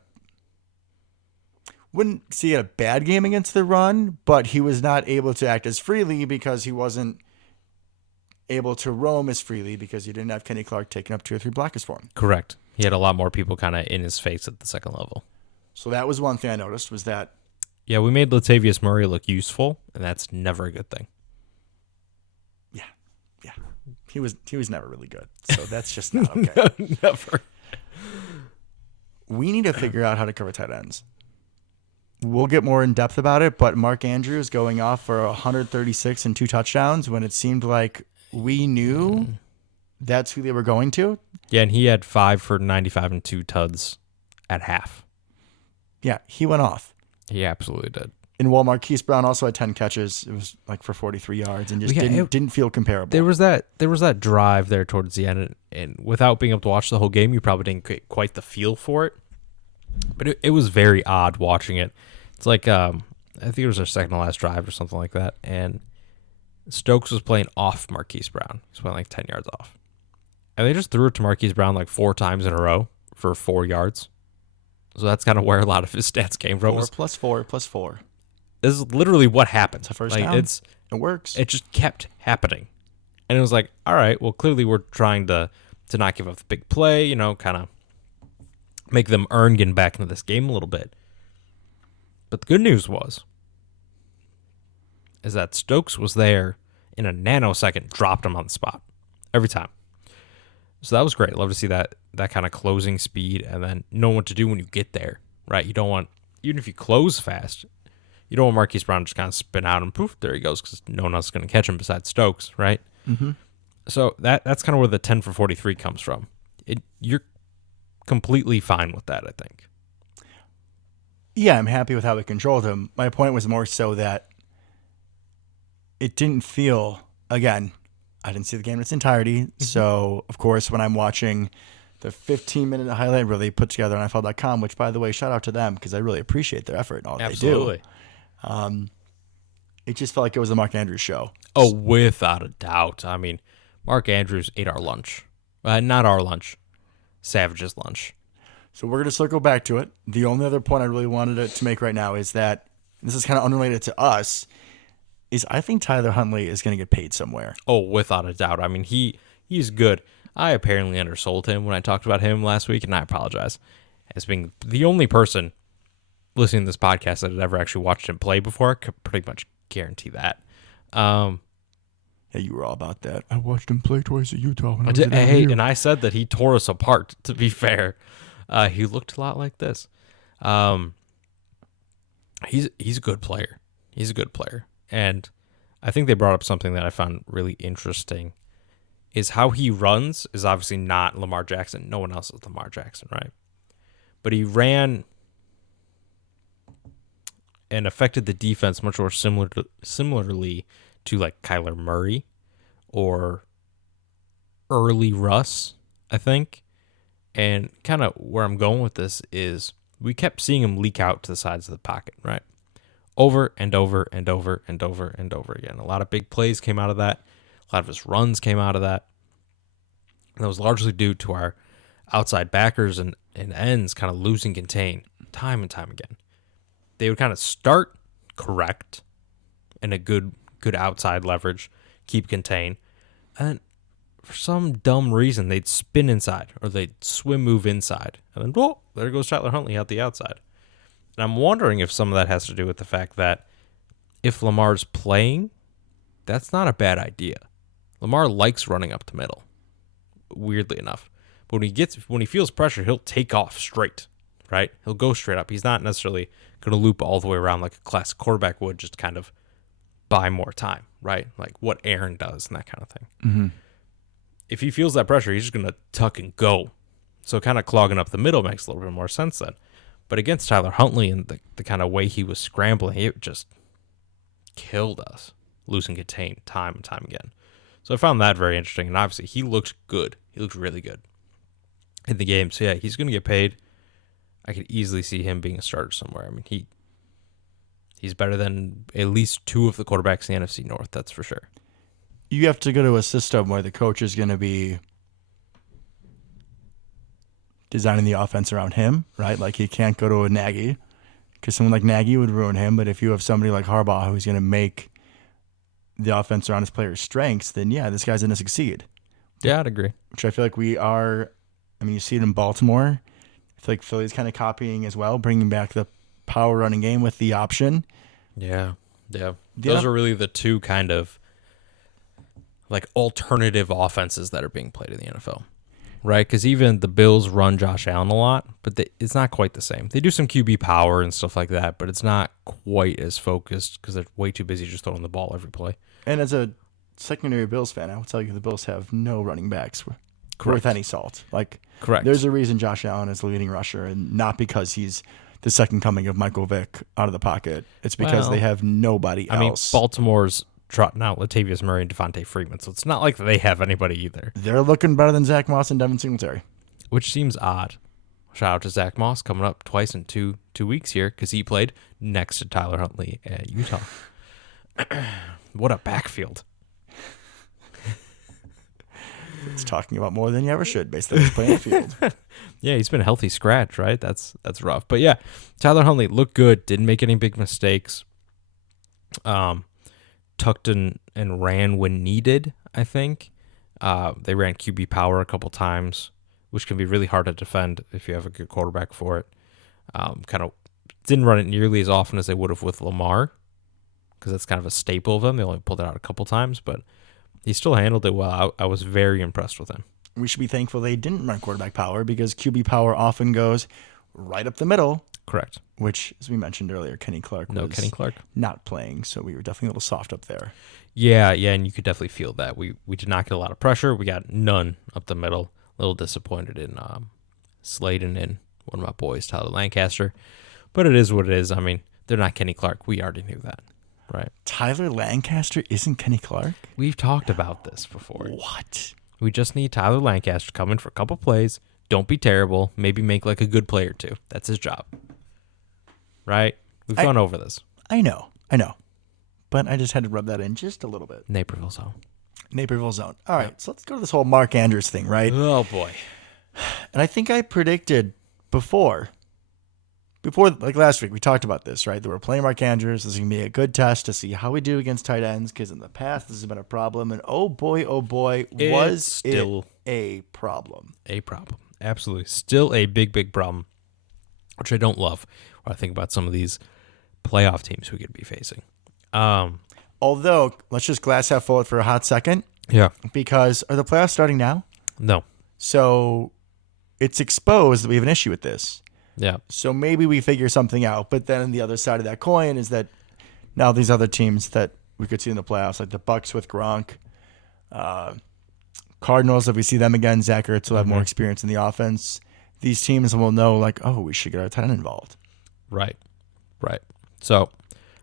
wouldn't see a bad game against the run, but he was not able to act as freely because he wasn't able to roam as freely because he didn't have Kenny Clark taking up 2 or 3 blockers for him. Correct. He had a lot more people kind of in his face at the second level. So that was one thing I noticed was that. Yeah, we made Latavius Murray look useful, and that's never a good thing. Yeah. He was never really good. So that's just not okay. Never. We need to figure out how to cover tight ends. We'll get more in depth about it, but Mark Andrews going off for 136 and 2 touchdowns when it seemed like we knew that's who they were going to. Yeah, and he had 5 for 95 and 2 tuds at half. Yeah, he went off. He absolutely did. And while Marquise Brown also had 10 catches, it was like for 43 yards and just didn't feel comparable. There was that drive there towards the end, and without being able to watch the whole game, you probably didn't get quite the feel for it. But it was very odd watching it. It's like I think it was their second to last drive or something like that, and Stokes was playing off Marquise Brown. He's playing like 10 yards off. And they just threw it to Marquise Brown like 4 times in a row for 4 yards. So that's kind of where a lot of his stats came from. 4 plus 4 plus 4. This is literally what happened. It's a first like, down. It works. It just kept happening. And it was like, all right, well, clearly we're trying to not give up the big play, kind of make them earn getting back into this game a little bit. But the good news is that Stokes was there in a nanosecond, dropped him on the spot every time. So that was great. Love to see that kind of closing speed and then know what to do when you get there, right? You don't want, even if you close fast, you don't want Marquise Brown to just kind of spin out and poof, there he goes, because no one else is going to catch him besides Stokes, right? Mm-hmm. So that's kind of where the 10 for 43 comes from. You're completely fine with that, I think. Yeah, I'm happy with how they controlled him. My point was more so that it didn't feel, again, I didn't see the game in its entirety. Mm-hmm. So, of course, when I'm watching the 15-minute highlight reel they put together on NFL.com, which, by the way, shout out to them because I really appreciate their effort and all Absolutely. They do. It just felt like it was the Mark Andrews show. Oh, without a doubt. I mean, Mark Andrews ate our lunch. Not our lunch. Savage's lunch. So we're going to circle back to it. The only other point I really wanted to make right now is that this is kind of unrelated to us, is I think Tyler Huntley is going to get paid somewhere. Oh, without a doubt. I mean, he's good. I apparently undersold him when I talked about him last week, and I apologize. As being the only person listening to this podcast that had ever actually watched him play before, I could pretty much guarantee that. Yeah, you were all about that. I watched him play twice at Utah. And I said that he tore us apart, to be fair. He looked a lot like this. He's a good player. He's a good player. And I think they brought up something that I found really interesting is how he runs is obviously not Lamar Jackson. No one else is Lamar Jackson, right? But he ran and affected the defense much more similarly to like Kyler Murray or early Russ, I think. And kind of where I'm going with this is we kept seeing him leak out to the sides of the pocket, right? Over and over and over and over and over again. A lot of big plays came out of that. A lot of his runs came out of that. And that was largely due to our outside backers and ends kind of losing contain time and time again. They would kind of start correct and a good outside leverage, keep contain, and for some dumb reason they'd spin inside or they'd swim move inside, and then whoa, there goes Tyler Huntley out the outside. And I'm wondering if some of that has to do with the fact that if Lamar's playing, that's not a bad idea. Lamar likes running up the middle, weirdly enough. But when he feels pressure, he'll take off straight, right? He'll go straight up. He's not necessarily going to loop all the way around like a classic quarterback would, just kind of buy more time, right? Like what Aaron does and that kind of thing. Mm-hmm. If he feels that pressure, he's just going to tuck and go. So kind of clogging up the middle makes a little bit more sense then. But against Tyler Huntley and the kind of way he was scrambling, it just killed us, losing contain time and time again. So I found that very interesting. And obviously, he looks good. He looks really good in the game. So yeah, he's going to get paid. I could easily see him being a starter somewhere. I mean, he's better than at least two of the quarterbacks in the NFC North. That's for sure. You have to go to a system where the coach is going to be designing the offense around him, right? Like he can't go to a Nagy because someone like Nagy would ruin him. But if you have somebody like Harbaugh who's going to make the offense around his players' strengths, then yeah, this guy's going to succeed. Yeah, I'd agree. Which I feel like we are. I mean, you see it in Baltimore. I feel like Philly's kind of copying as well, bringing back the power running game with the option. Yeah. Those are really the two kind of like alternative offenses that are being played in the NFL. Right, because even the Bills run Josh Allen a lot, but it's not quite the same. They do some QB power and stuff like that, but it's not quite as focused because they're way too busy just throwing the ball every play. And as a secondary Bills fan, I will tell you the Bills have no running backs worth any salt. Like, correct. There's a reason Josh Allen is the leading rusher, and not because he's the second coming of Michael Vick out of the pocket. It's because they have nobody else. I mean, Baltimore's trotting out Latavius Murray and Devontae Freeman, so it's not like they have anybody either. They're looking better than Zach Moss and Devin Singletary. Which seems odd. Shout out to Zach Moss coming up twice in two weeks here because he played next to Tyler Huntley at Utah. What a backfield. It's talking about more than you ever should based on his playing field. Yeah, he's been a healthy scratch, right? That's rough. But yeah, Tyler Huntley looked good, didn't make any big mistakes. Tucked in and ran when needed, I think. They ran QB power a couple times, which can be really hard to defend if you have a good quarterback for it. Kind of didn't run it nearly as often as they would have with Lamar, because that's kind of a staple of them. They only pulled it out a couple times, but he still handled it well. I was very impressed with him. We should be thankful they didn't run quarterback power because QB power often goes right up the middle. Correct. Which, as we mentioned earlier, Kenny Clark was not playing, so we were definitely a little soft up there. Yeah, and you could definitely feel that. We did not get a lot of pressure. We got none up the middle. A little disappointed in Sladen and one of my boys, Tyler Lancaster. But it is what it is. I mean, they're not Kenny Clark. We already knew that, right? Tyler Lancaster isn't Kenny Clark? We've talked about this before. What? We just need Tyler Lancaster to come in for a couple plays. Don't be terrible. Maybe make like a good play or two. That's his job. Right? We've gone over this. I know. But I just had to rub that in just a little bit. Naperville zone. All right, so let's go to this whole Mark Andrews thing, right? Oh, boy. And I think I predicted before, like last week, we talked about this, right? That we're playing Mark Andrews. This is going to be a good test to see how we do against tight ends, because in the past, this has been a problem. And oh boy, was still a problem. A problem. Absolutely. Still a big, big problem, which I don't love when I think about some of these playoff teams we could be facing. Although, let's just glass half full it for a hot second. Yeah. Because are the playoffs starting now? No. So it's exposed that we have an issue with this. Yeah. So maybe we figure something out. But then the other side of that coin is that now these other teams that we could see in the playoffs, like the Bucks with Gronk, Cardinals, if we see them again, Zach Ertz will have more experience in the offense. These teams will know, like, oh, we should get our tight end involved. Right. So,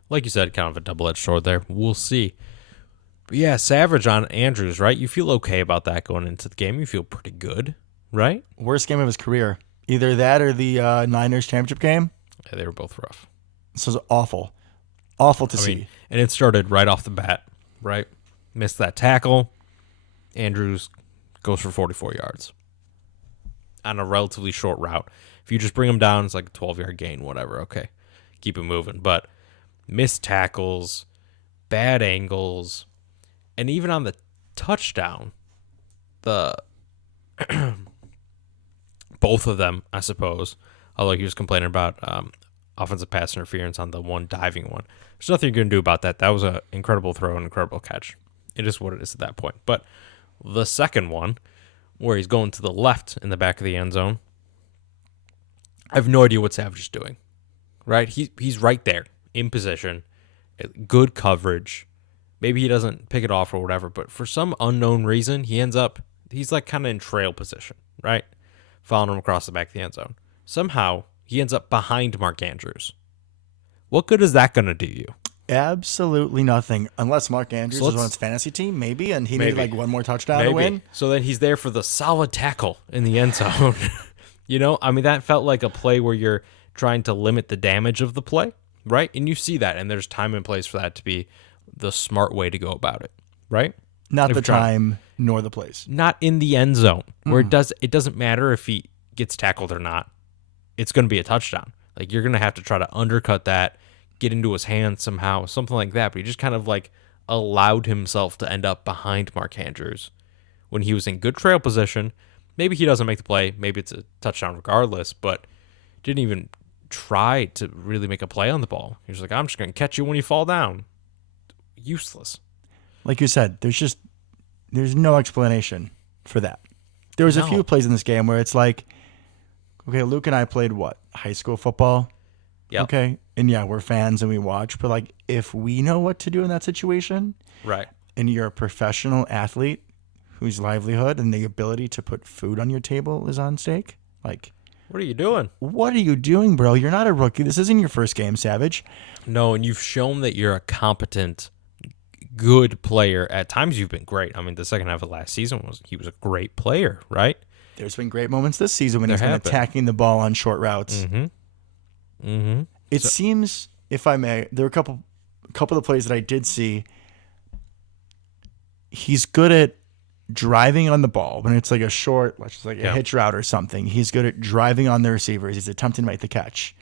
like you said, kind of a double-edged sword there. We'll see. But yeah, Savage on Andrews, right? You feel okay about that going into the game. You feel pretty good, right? Worst game of his career. Either that or the Niners championship game. Yeah, they were both rough. This was awful. Awful to see. And it started right off the bat, right? Missed that tackle. Andrews goes for 44 yards on a relatively short route. If you just bring him down, it's like a 12-yard gain, whatever. Okay, keep it moving. But missed tackles, bad angles, and even on the touchdown, the both of them, I suppose, although he was complaining about offensive pass interference on the one diving one. There's nothing you can do about that. That was an incredible throw, an incredible catch. It is what it is at that point. But the second one, where he's going to the left in the back of the end zone, I have no idea what Savage is doing. Right? He's right there in position, good coverage. Maybe he doesn't pick it off or whatever, but for some unknown reason, he's like kind of in trail position, right? Following him across the back of the end zone. Somehow, he ends up behind Mark Andrews. What good is that going to do you? Absolutely nothing. Unless Mark Andrews is on his fantasy team, maybe, and he needed like one more touchdown to win. So then he's there for the solid tackle in the end zone. You know, I mean, that felt like a play where you're trying to limit the damage of the play, right? And you see that, and there's time and place for that to be the smart way to go about it, right? Not the time nor the place. Not in the end zone, where it doesn't matter if he gets tackled or not. It's going to be a touchdown. Like, you're going to have to try to undercut that, get into his hands somehow, something like that. But he just kind of like allowed himself to end up behind Mark Andrews when he was in good trail position. Maybe he doesn't make the play. Maybe it's a touchdown regardless, but didn't even try to really make a play on the ball. He was like, I'm just going to catch you when you fall down. Useless. Like you said, there's no explanation for that. There was a few plays in this game where it's like, okay, Luke and I played what? High school football? Yeah. Okay. And yeah, we're fans and we watch, but like if we know what to do in that situation, right, and you're a professional athlete whose livelihood and the ability to put food on your table is on stake, like, what are you doing? What are you doing, bro? You're not a rookie. This isn't your first game, Savage. No, and you've shown that you're a competent, good player. At times you've been great. I mean, the second half of last season he was a great player, right? There's been great moments this season when he's been attacking the ball on short routes. It seems, if I may, there were a couple of the plays that I did see. He's good at driving on the ball when it's like a short, let's just like a hitch route or something. He's good at driving on the receivers. He's attempting to make the catch,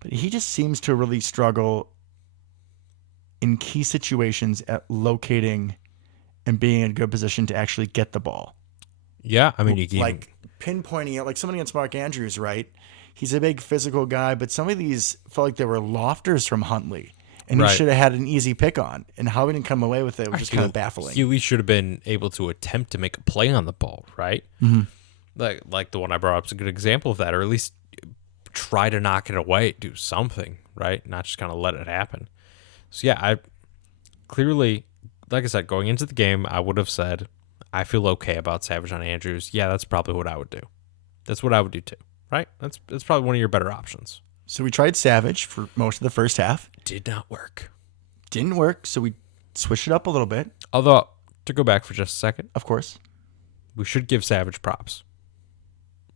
but he just seems to really struggle in key situations at locating and being in a good position to actually get the ball. Yeah, I mean, you can like pinpointing it, like somebody against Mark Andrews, right? He's a big physical guy, but some of these felt like they were lofters from Huntley, and he should have had an easy pick on. And how he didn't come away with it was just kind of baffling. He at least should have been able to attempt to make a play on the ball, right? Like the one I brought up is a good example of that, or at least try to knock it away, do something, right? Not just kind of let it happen. So yeah, I clearly, like I said, going into the game, I would have said, I feel okay about Savage on Andrews. Yeah, that's probably what I would do. That's what I would do too, right? That's probably one of your better options. So we tried Savage for most of the first half. Did not work. Didn't work, so we switched it up a little bit. Although, to go back for just a second. Of course. We should give Savage props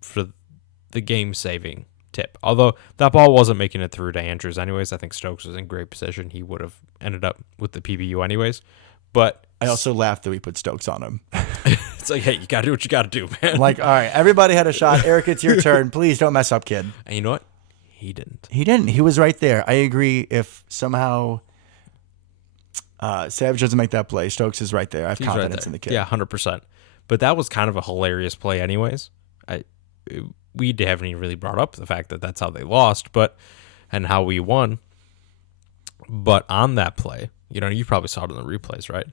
for the game-saving tip. Although, that ball wasn't making it through to Andrews anyways. I think Stokes was in great position. He would have ended up with the PBU anyways. But I also laughed that we put Stokes on him. It's like, hey, you got to do what you got to do, man. Like, all right, everybody had a shot. Eric, it's your turn. Please don't mess up, kid. And you know what? He didn't. He didn't. He was right there. I agree. If somehow Savage doesn't make that play, Stokes is right there. I have confidence in the kid. Yeah, 100%. But that was kind of a hilarious play anyways. We haven't even really brought up the fact that that's how they lost, and how we won. But on that play, you probably saw it in the replays, right?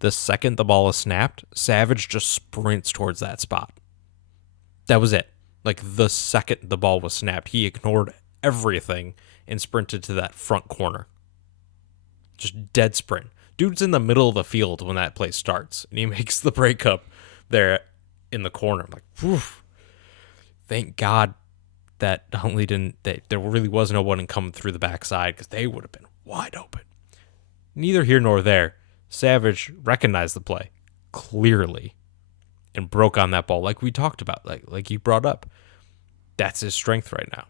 The second the ball is snapped, Savage just sprints towards that spot. That was it. Like, the second the ball was snapped, he ignored everything and sprinted to that front corner. Just dead sprint. Dude's in the middle of the field when that play starts, and he makes the breakup there in the corner. I'm like, whew. Thank God that Huntley that there really was no one coming through the backside, because they would have been wide open. Neither here nor there. Savage recognized the play clearly and broke on that ball like we talked about, like you brought up. That's his strength right now.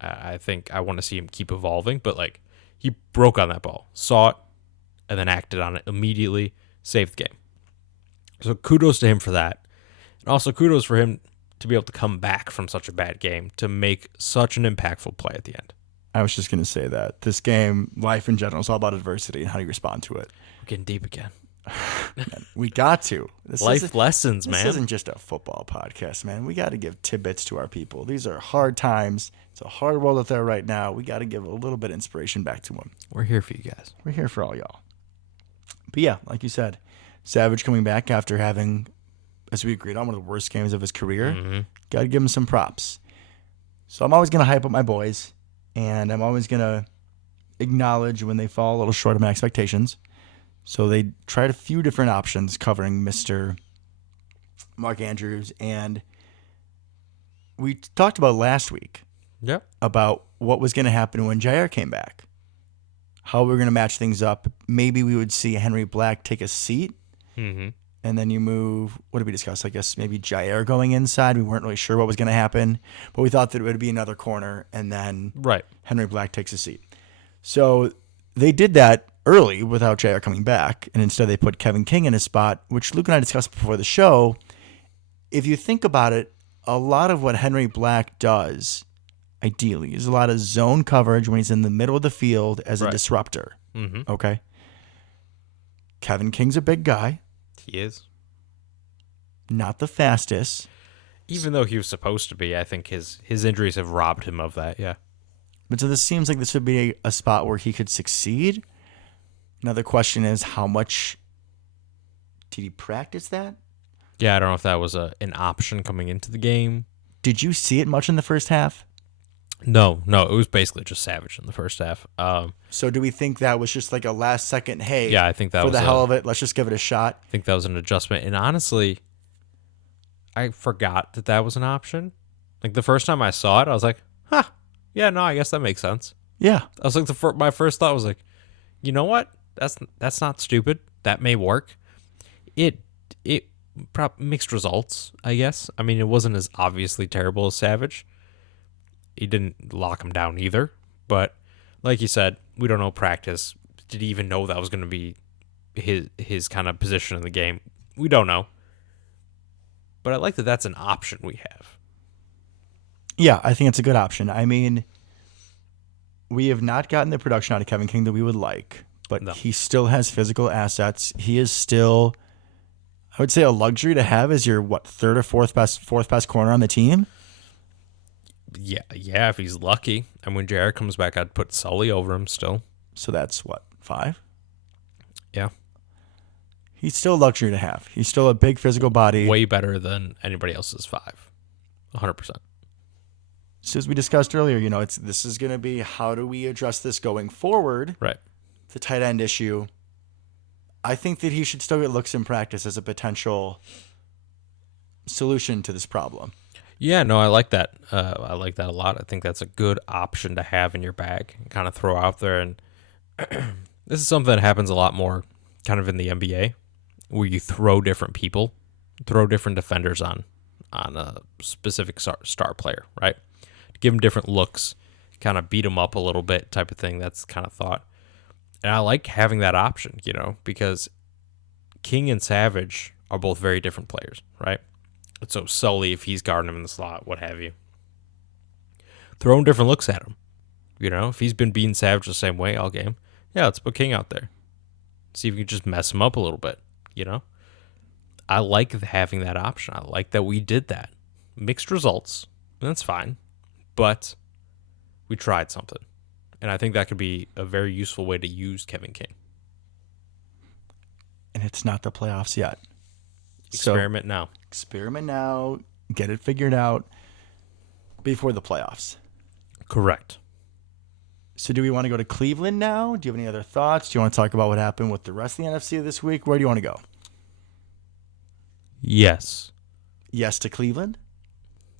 I think I want to see him keep evolving, but he broke on that ball, saw it, and then acted on it immediately, saved the game. So kudos to him for that. And also, kudos for him to be able to come back from such a bad game to make such an impactful play at the end. I was just going to say that. This game, life in general, is all about adversity and how you respond to it. We're getting deep again. Man, we got to. Life lessons, man. This isn't just a football podcast, man. We got to give tidbits to our people. These are hard times. It's a hard world out there right now. We got to give a little bit of inspiration back to them. We're here for you guys. We're here for all y'all. But yeah, like you said, Savage coming back after having, as we agreed on, one of the worst games of his career. Mm-hmm. Got to give him some props. So I'm always going to hype up my boys, and I'm always going to acknowledge when they fall a little short of my expectations. So they tried a few different options covering Mr. Mark Andrews, and we talked about last week about what was going to happen when Jair came back, how we were going to match things up. Maybe we would see Henry Black take a seat, Mm-hmm. and then you move. What did we discuss? I guess maybe Jair going inside. We weren't really sure what was going to happen, but we thought that it would be another corner, and then Henry Black takes a seat. So they did that early without Jair coming back, and instead they put Kevin King in his spot, which Luke and I discussed before the show. If you think about it, a lot of what Henry Black does, ideally, is a lot of zone coverage when he's in the middle of the field as a disruptor. Mm-hmm. Okay? Kevin King's a big guy. He is. Not the fastest. Even though he was supposed to be, I think his injuries have robbed him of that, yeah. But so this seems like this would be a spot where he could succeed. Another question is, how much did he practice that? Yeah, I don't know if that was an option coming into the game. Did you see it much in the first half? No, it was basically just Savage in the first half. So do we think that was just like a last second, hey, yeah, I think that for was the hell of it, let's just give it a shot? I think that was an adjustment. And honestly, I forgot that was an option. Like the first time I saw it, I was like, yeah, no, I guess that makes sense. Yeah. I was like, my first thought was like, you know what? That's not stupid. That may work. It mixed results, I guess. I mean, it wasn't as obviously terrible as Savage. He didn't lock him down either. But like you said, we don't know practice. Did he even know that was going to be his kind of position in the game? We don't know. But I like that that's an option we have. Yeah, I think it's a good option. I mean, we have not gotten the production out of Kevin King that we would like, but he still has physical assets. He is still, I would say, a luxury to have as your, third or fourth best corner on the team? Yeah, if he's lucky. And when Jared comes back, I'd put Sully over him still. So that's 5? Yeah. He's still a luxury to have. He's still a big physical body. Way better than anybody else's 5. 100%. So as we discussed earlier, this is going to be, how do we address this going forward? Right. The tight end issue. I think that he should still get looks in practice as a potential solution to this problem. Yeah, no, I like that. I like that a lot. I think that's a good option to have in your bag and kind of throw out there. And this is something that happens a lot more kind of in the NBA, where you throw different people, throw different defenders on a specific star player, right? Give them different looks, kind of beat them up a little bit type of thing. That's kind of thought. And I like having that option, because King and Savage are both very different players, right? So Sully, if he's guarding him in the slot, what have you. Throwing different looks at him. If he's been beating Savage the same way all game, yeah, let's put King out there. See if you can just mess him up a little bit, I like having that option. I like that we did that. Mixed results, that's fine. But we tried something. And I think that could be a very useful way to use Kevin King. And it's not the playoffs yet. Experiment now. Get it figured out before the playoffs. Correct. So do we want to go to Cleveland now? Do you have any other thoughts? Do you want to talk about what happened with the rest of the NFC this week? Where do you want to go? Yes. Yes to Cleveland?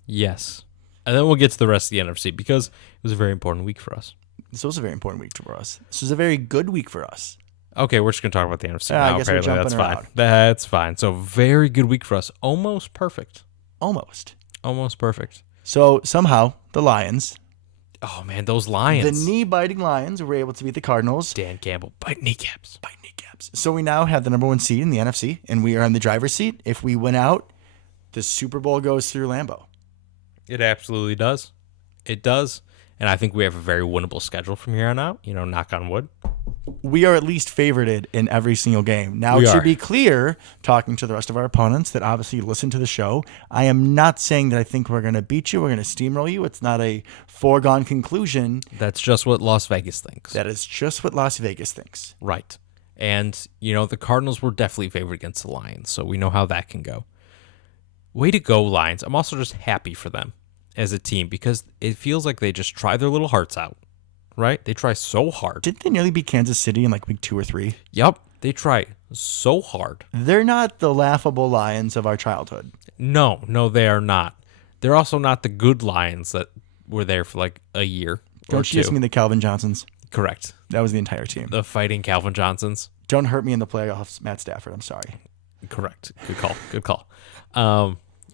Yes. And then we'll get to the rest of the NFC because it was a very important week for us. This was a very important week for us. This was a very good week for us. Okay, we're just going to talk about the NFC now. I guess we're jumping That's around. fine. That's fine. So very good week for us. Almost perfect. Almost perfect. So somehow the Lions. Oh, man, those Lions. The knee-biting Lions were able to beat the Cardinals. Dan Campbell, bite kneecaps. So we now have the number 1 seed in the NFC, and we are in the driver's seat. If we win out, the Super Bowl goes through Lambeau. It absolutely does. It does. And I think we have a very winnable schedule from here on out, knock on wood. We are at least favorited in every single game. Now, We to are. be clear, talking to the rest of our opponents that obviously listen to the show, I am not saying that I think we're going to beat you. We're going to steamroll you. It's not a foregone conclusion. That's just what Las Vegas thinks. That is just what Las Vegas thinks. Right. And, the Cardinals were definitely favored against the Lions, so we know how that can go. Way to go, Lions. I'm also just happy for them as a team because it feels like they just try their little hearts out, right? They try so hard. Didn't they nearly beat Kansas City in like week 2 or 3? Yep. They try so hard. They're not the laughable Lions of our childhood. No, they are not. They're also not the good Lions that were there for like a year or Don't you two. just mean the Calvin Johnsons? Correct. That was the entire team. The fighting Calvin Johnsons. Don't hurt me in the playoffs, Matt Stafford. I'm sorry. Correct. Good call.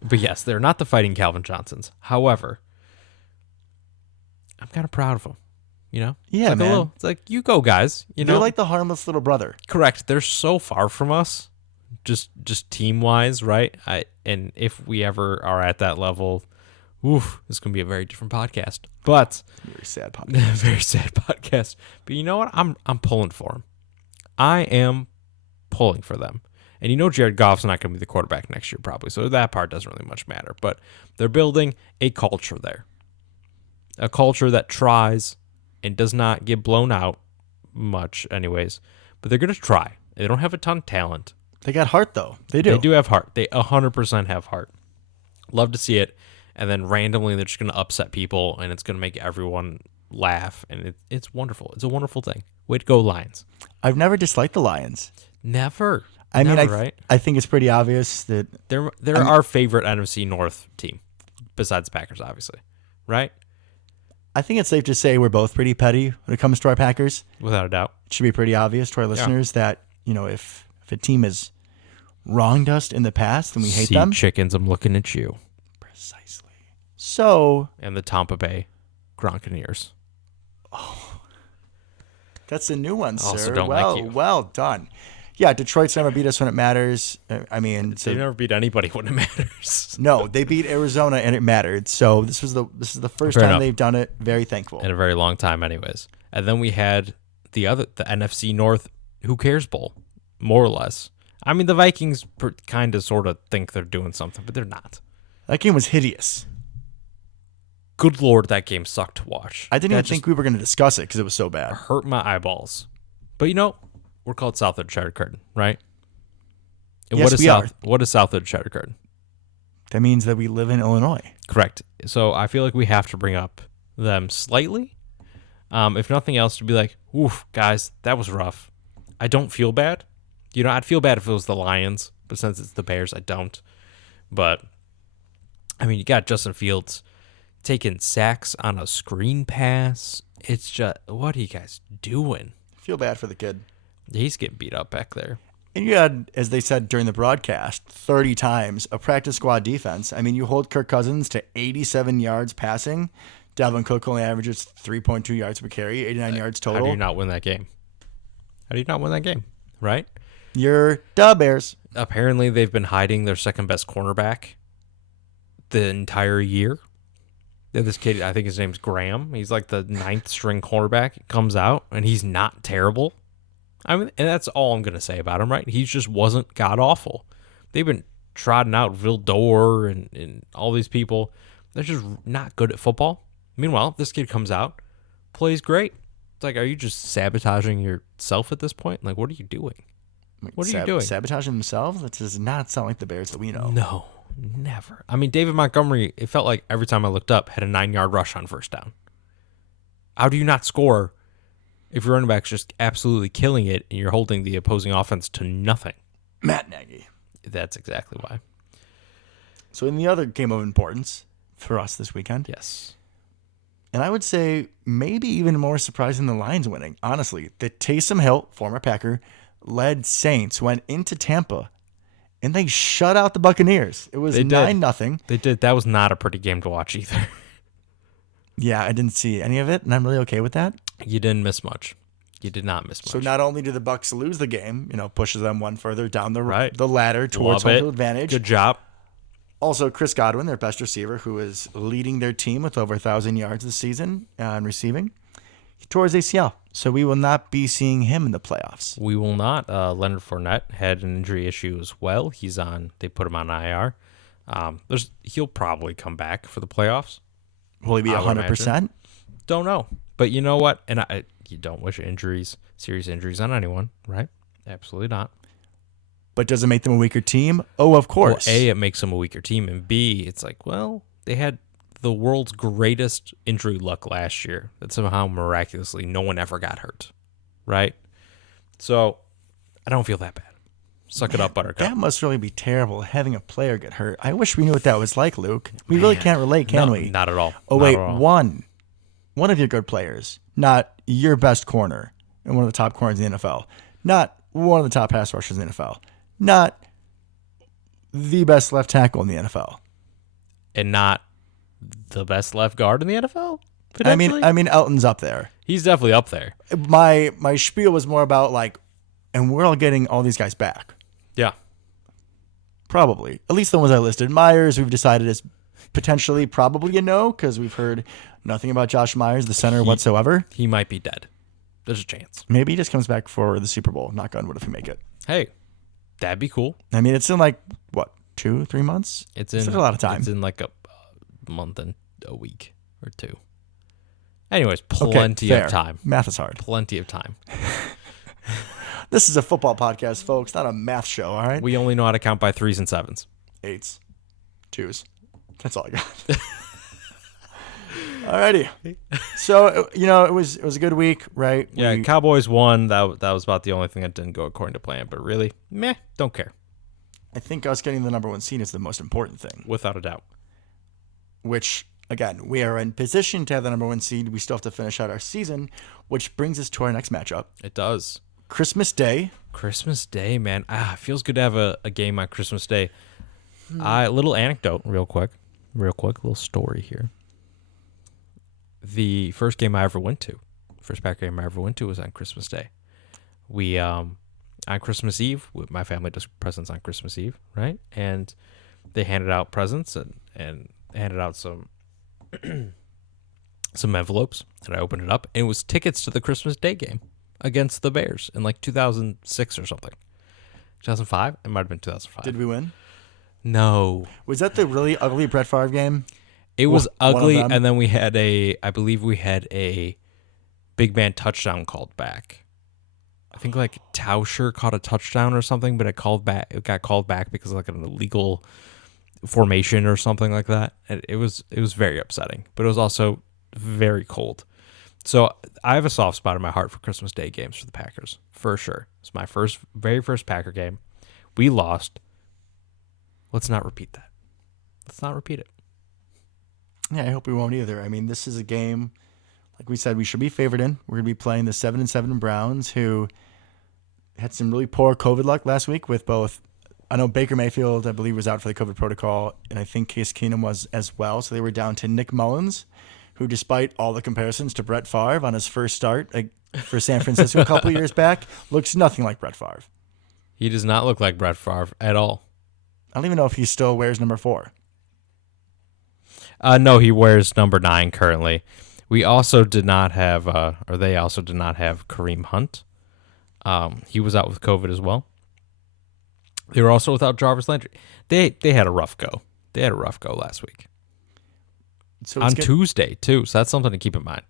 But yes, they're not the fighting Calvin Johnsons. However, I'm kind of proud of them. Yeah, it's like man. It's like, you go, guys. They're like the harmless little brother. Correct. They're so far from us, just team wise, right? And if we ever are at that level, this is gonna be a very different podcast. But Very sad podcast. very sad podcast. But you know what? I'm pulling for them. I am pulling for them. And Jared Goff's not going to be the quarterback next year probably, so that part doesn't really much matter. But they're building a culture there. A culture that tries and does not get blown out much anyways. But they're going to try. They don't have a ton of talent. They got heart, though. They do. They do have heart. They 100% have heart. Love to see it. And then randomly they're just going to upset people, and it's going to make everyone laugh. And it's wonderful. It's a wonderful thing. Way to go, Lions. I've never disliked the Lions. Never. I mean, right? I think it's pretty obvious that They're our favorite NFC North team, besides the Packers, obviously, right? I think it's safe to say we're both pretty petty when it comes to our Packers. Without a doubt. It should be pretty obvious to our listeners that, if a team has wronged us in the past, then we hate them. Chickens, I'm looking at you. Precisely. So. And the Tampa Bay Gronkaneers. That's a new one, sir. Also don't like you. Well done. Yeah, Detroit's never beat us when it matters. I mean, They never beat anybody when it matters. no, they beat Arizona and it mattered. So this is the first Fair time enough. they've done it. Very thankful. In a very long time, anyways. And then we had the NFC North Who Cares Bowl, more or less. I mean, the Vikings kind of sort of think they're doing something, but they're not. That game was hideous. Good Lord, that game sucked to watch. I didn't even think we were going to discuss it because it was so bad. Hurt my eyeballs. But we're called Southwood Cheddar Curtain, right? And Yes, we are. What is Southwood Cheddar Curtain? That means that we live in Illinois. Correct. So I feel like we have to bring up them slightly. If nothing else, to be like, oof, guys, that was rough. I don't feel bad. I'd feel bad if it was the Lions, but since it's the Bears, I don't. But, I mean, you got Justin Fields taking sacks on a screen pass. It's just, what are you guys doing? Feel bad for the kid. He's getting beat up back there. And you had, as they said during the broadcast, 30 times a practice squad defense. I mean, you hold Kirk Cousins to 87 yards passing. Devin Cook only averages 3.2 yards per carry, 89 yards total. How do you not win that game? Right? You're the Bears. Apparently, they've been hiding their second best cornerback the entire year. This kid, I think his name's Graham. He's like the 9th string cornerback. He comes out, and he's not terrible. I mean, and that's all I'm going to say about him, right? He just wasn't god-awful. They've been trotting out Vildor and all these people. They're just not good at football. Meanwhile, this kid comes out, plays great. It's like, are you just sabotaging yourself at this point? Like, what are you doing? What are you doing? Sabotaging themselves? That does not sound like the Bears that we know. No, never. I mean, David Montgomery, it felt like every time I looked up, had a 9-yard rush on first down. How do you not score if your running back's just absolutely killing it and you're holding the opposing offense to nothing? Matt Nagy. That's exactly why. So in the other game of importance for us this weekend, Yes. and I would say maybe even more surprising than the Lions winning, honestly, the Taysom Hill, former Packer, led Saints went into Tampa, and they shut out the Buccaneers. It was 9-0. They did. That was not a pretty game to watch either. Yeah, I didn't see any of it, and I'm really okay with that. You didn't miss much. You did not miss much. So not only do the Bucs lose the game, pushes them one further down the Right. the ladder towards Love home it. field advantage. Good job. Also, Chris Godwin, their best receiver, who is leading their team with over 1,000 yards this season in receiving, he tore his ACL. So we will not be seeing him in the playoffs. We will not. Leonard Fournette had an injury issue as well. They put him on IR. He'll probably come back for the playoffs. Will he be 100%? Don't know. But you know what? And you don't wish serious injuries on anyone, right? Absolutely not. But does it make them a weaker team? Oh, of course. Well, A, it makes them a weaker team. And B, it's like, well, they had the world's greatest injury luck last year that somehow miraculously no one ever got hurt, right? So I don't feel that bad. Suck it up, Buttercup. That must really be terrible, having a player get hurt. I wish we knew what that was like, Luke. We really can't relate, can we? Not at all. Oh, Not wait, at all. one of your good players, not your best corner and one of the top corners in the NFL, not one of the top pass rushers in the NFL, not the best left tackle in the NFL. And not the best left guard in the NFL? I mean, Elton's up there. He's definitely up there. My spiel was more about like, and we're all getting all these guys back. Yeah. Probably. At least the ones I listed. Myers, we've decided is potentially probably a no because we've heard nothing about Josh Myers, the center, whatsoever. He might be dead. There's a chance. Maybe he just comes back for the Super Bowl. Knock on wood if we make it. Hey, that'd be cool. I mean, it's in like, what, 2-3 months? It's a lot of time. It's in like a month and a week or two. Anyways, plenty of time. Math is hard. Plenty of time. This is a football podcast, folks, not a math show, all right? We only know how to count by 3s and 7s. 8s. 2s. That's all I got. Alrighty. So, it was a good week, right? Yeah, Cowboys won. That was about the only thing that didn't go according to plan. But really, don't care. I think us getting the number 1 seed is the most important thing. Without a doubt. Which, again, we are in position to have the number 1 seed. We still have to finish out our season, which brings us to our next matchup. It does. Christmas Day. Christmas Day, man. It feels good to have a game on Christmas Day. Little anecdote, real quick. Little story here. The first Packer game I ever went to was on Christmas Day. We, on Christmas Eve, my family does presents on Christmas Eve, right? And they handed out presents and handed out some envelopes, and I opened it up, and it was tickets to the Christmas Day game against the Bears in like 2006 or something. 2005? It might have been 2005. Did we win? No. Was that the really ugly Brett Favre game? It was ugly, and then I believe we had a big man touchdown called back. I think like Tauscher caught a touchdown or something, but it got called back because of like an illegal formation or something like that. It was very upsetting, but it was also very cold. So I have a soft spot in my heart for Christmas Day games for the Packers, for sure. It's my very first Packer game. We lost. Let's not repeat that. Let's not repeat it. Yeah, I hope we won't either. I mean, this is a game, like we said, we should be favored in. We're going to be playing the 7-7 Browns, who had some really poor COVID luck last week with both. I know Baker Mayfield, I believe, was out for the COVID protocol, and I think Case Keenum was as well. So they were down to Nick Mullins, who, despite all the comparisons to Brett Favre on his first start for San Francisco a couple years back, looks nothing like Brett Favre. He does not look like Brett Favre at all. I don't even know if he still wears number 4. No, he wears number 9 currently. We also did not have, they also did not have Kareem Hunt. He was out with COVID as well. They were also without Jarvis Landry. They had a rough go. They had a rough go last week. So on Tuesday, too. So that's something to keep in mind.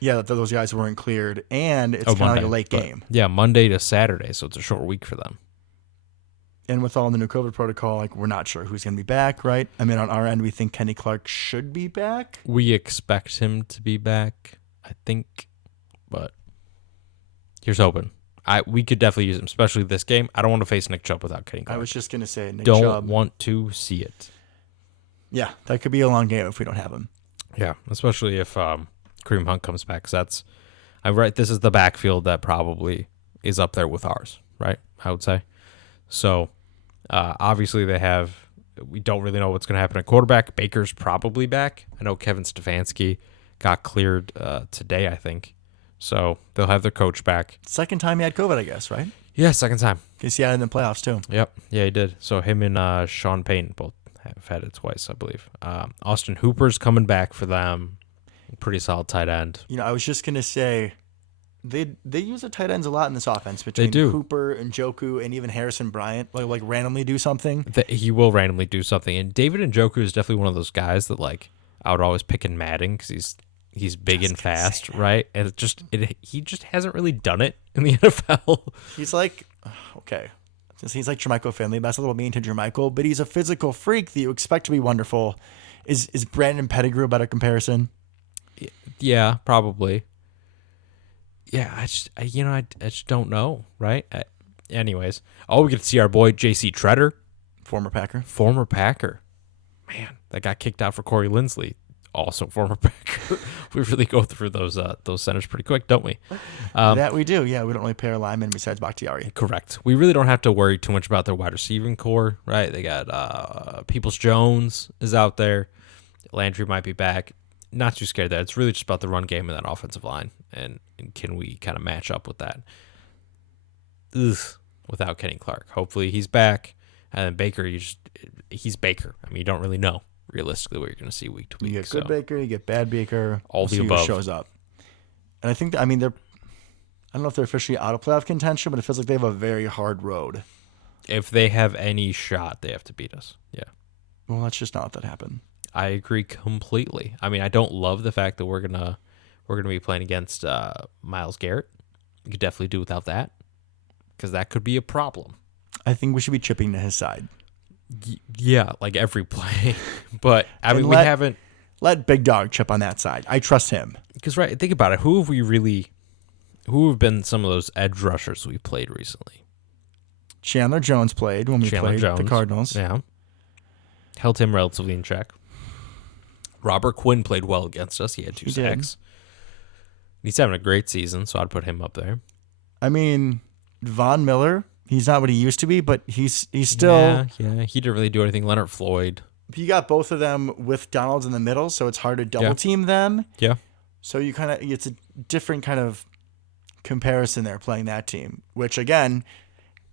Yeah, that those guys weren't cleared, and it's kind of like a late game. Yeah, Monday to Saturday, so it's a short week for them. And with all the new COVID protocol, like we're not sure who's going to be back, right? I mean, on our end, we think Kenny Clark should be back. We expect him to be back, I think, but here's hoping. We could definitely use him, especially this game. I don't want to face Nick Chubb without Kenny Clark. I was just going to say Nick Chubb. Don't Want to see it. Yeah, that could be a long game if we don't have him. Yeah, especially if Kareem Hunt comes back. Because this is the backfield that probably is up there with ours, right? I would say. So, obviously we don't really know what's going to happen at quarterback. Baker's probably back. I know Kevin Stefanski got cleared today, I think. So they'll have their coach back. Second time he had COVID, I guess, right? Yeah, second time. Because he had it in the playoffs, too. Yep. Yeah, he did. So him and Sean Payton both I've had it twice, I believe. Austin Hooper's coming back for them. Pretty solid tight end. I was just gonna say they use their tight ends a lot in this offense between Hooper and Njoku and even Harrison Bryant. Like randomly do something. He will randomly do something, and David Njoku is definitely one of those guys that like I would always pick in Madden because he's big and fast, right? And he just hasn't really done it in the NFL. He's like he's like Jermichael Finley. That's a little mean to Jermichael, but he's a physical freak that you expect to be wonderful. Is Brandon Pettigrew a better comparison? Yeah, probably. Yeah, I just don't know, right? Anyways, we get to see our boy J.C. Treader, former Packer. Man, that got kicked out for Corey Linsley. Also former Packer. We really go through those centers pretty quick, don't we? That we do. Yeah, we don't really pair a lineman besides Bakhtiari. Correct. We really don't have to worry too much about their wide receiving core, right? They got Peoples-Jones is out there. Landry might be back. Not too scared of that. It's really just about the run game and that offensive line, and can we kind of match up with that? Without Kenny Clark. Hopefully he's back. And then Baker, he's Baker. I mean, you don't really know realistically what you're going to see week to week. You get good Baker, you get bad Baker. All the above. Who shows up. And I think, I don't know if they're officially out of playoff contention, but it feels like they have a very hard road. If they have any shot, they have to beat us. Yeah. Well, let's just not let that happen. I agree completely. I mean, I don't love the fact that we're gonna be playing against Myles Garrett. You could definitely do without that, because that could be a problem. I think we should be chipping to his side. Yeah, like every play. But I mean, we haven't let Big Dog chip on that side. I trust him. Because right, think about it. Who have been some of those edge rushers we played recently? Chandler Jones played when we played the Cardinals. Yeah, held him relatively in check. Robert Quinn played well against us. He had 2 sacks. He's having a great season, so I'd put him up there. I mean, Von Miller, he's not what he used to be, but he's still... Yeah, he didn't really do anything. Leonard Floyd. You got both of them with Donalds in the middle, so it's hard to double-team them. Yeah. So it's a different kind of comparison there playing that team, which, again,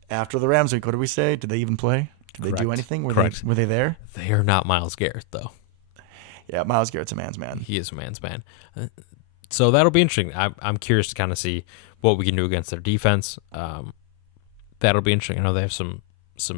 after the Rams week, what did we say? Did they even play? Did they do anything? Were they there? They are not Myles Garrett, though. Yeah, Myles Garrett's a man's man. He is a man's man. So that'll be interesting. I'm curious to kind of see what we can do against their defense. That'll be interesting. I know they have some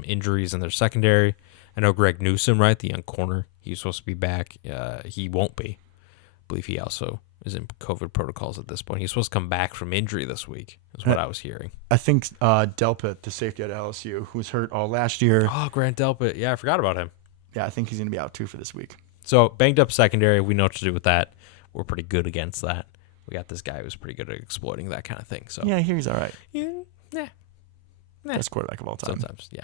injuries in their secondary. I know Greg Newsome, right, the young corner, he's supposed to be back. He won't be. I believe he also is in COVID protocols at this point. He's supposed to come back from injury this week, is what I was hearing. I think Delpit, the safety at LSU, who was hurt all last year. Oh, Grant Delpit. Yeah, I forgot about him. Yeah, I think he's going to be out too for this week. So, banged up secondary, we know what to do with that. We're pretty good against that. We got this guy who's pretty good at exploiting that kind of thing. So yeah, I hear he's all right. Yeah. Best quarterback of all time. Sometimes, yeah.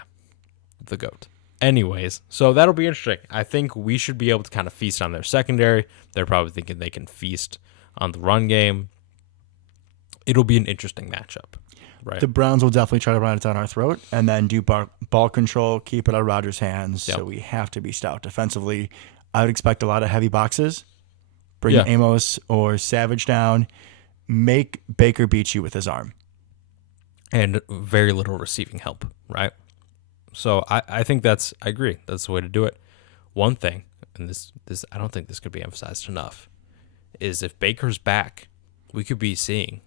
The GOAT. Anyways, so that'll be interesting. I think we should be able to kind of feast on their secondary. They're probably thinking they can feast on the run game. It'll be an interesting matchup, right? The Browns will definitely try to run it down our throat and then do ball control, keep it out of Rodgers' hands. Yep. So we have to be stout defensively. I would expect a lot of heavy boxes. Bring Amos or Savage down. Make Baker beat you with his arm. And very little receiving help, right? So I think I agree. That's the way to do it. One thing, and this I don't think this could be emphasized enough, is if Baker's back, we could be seeing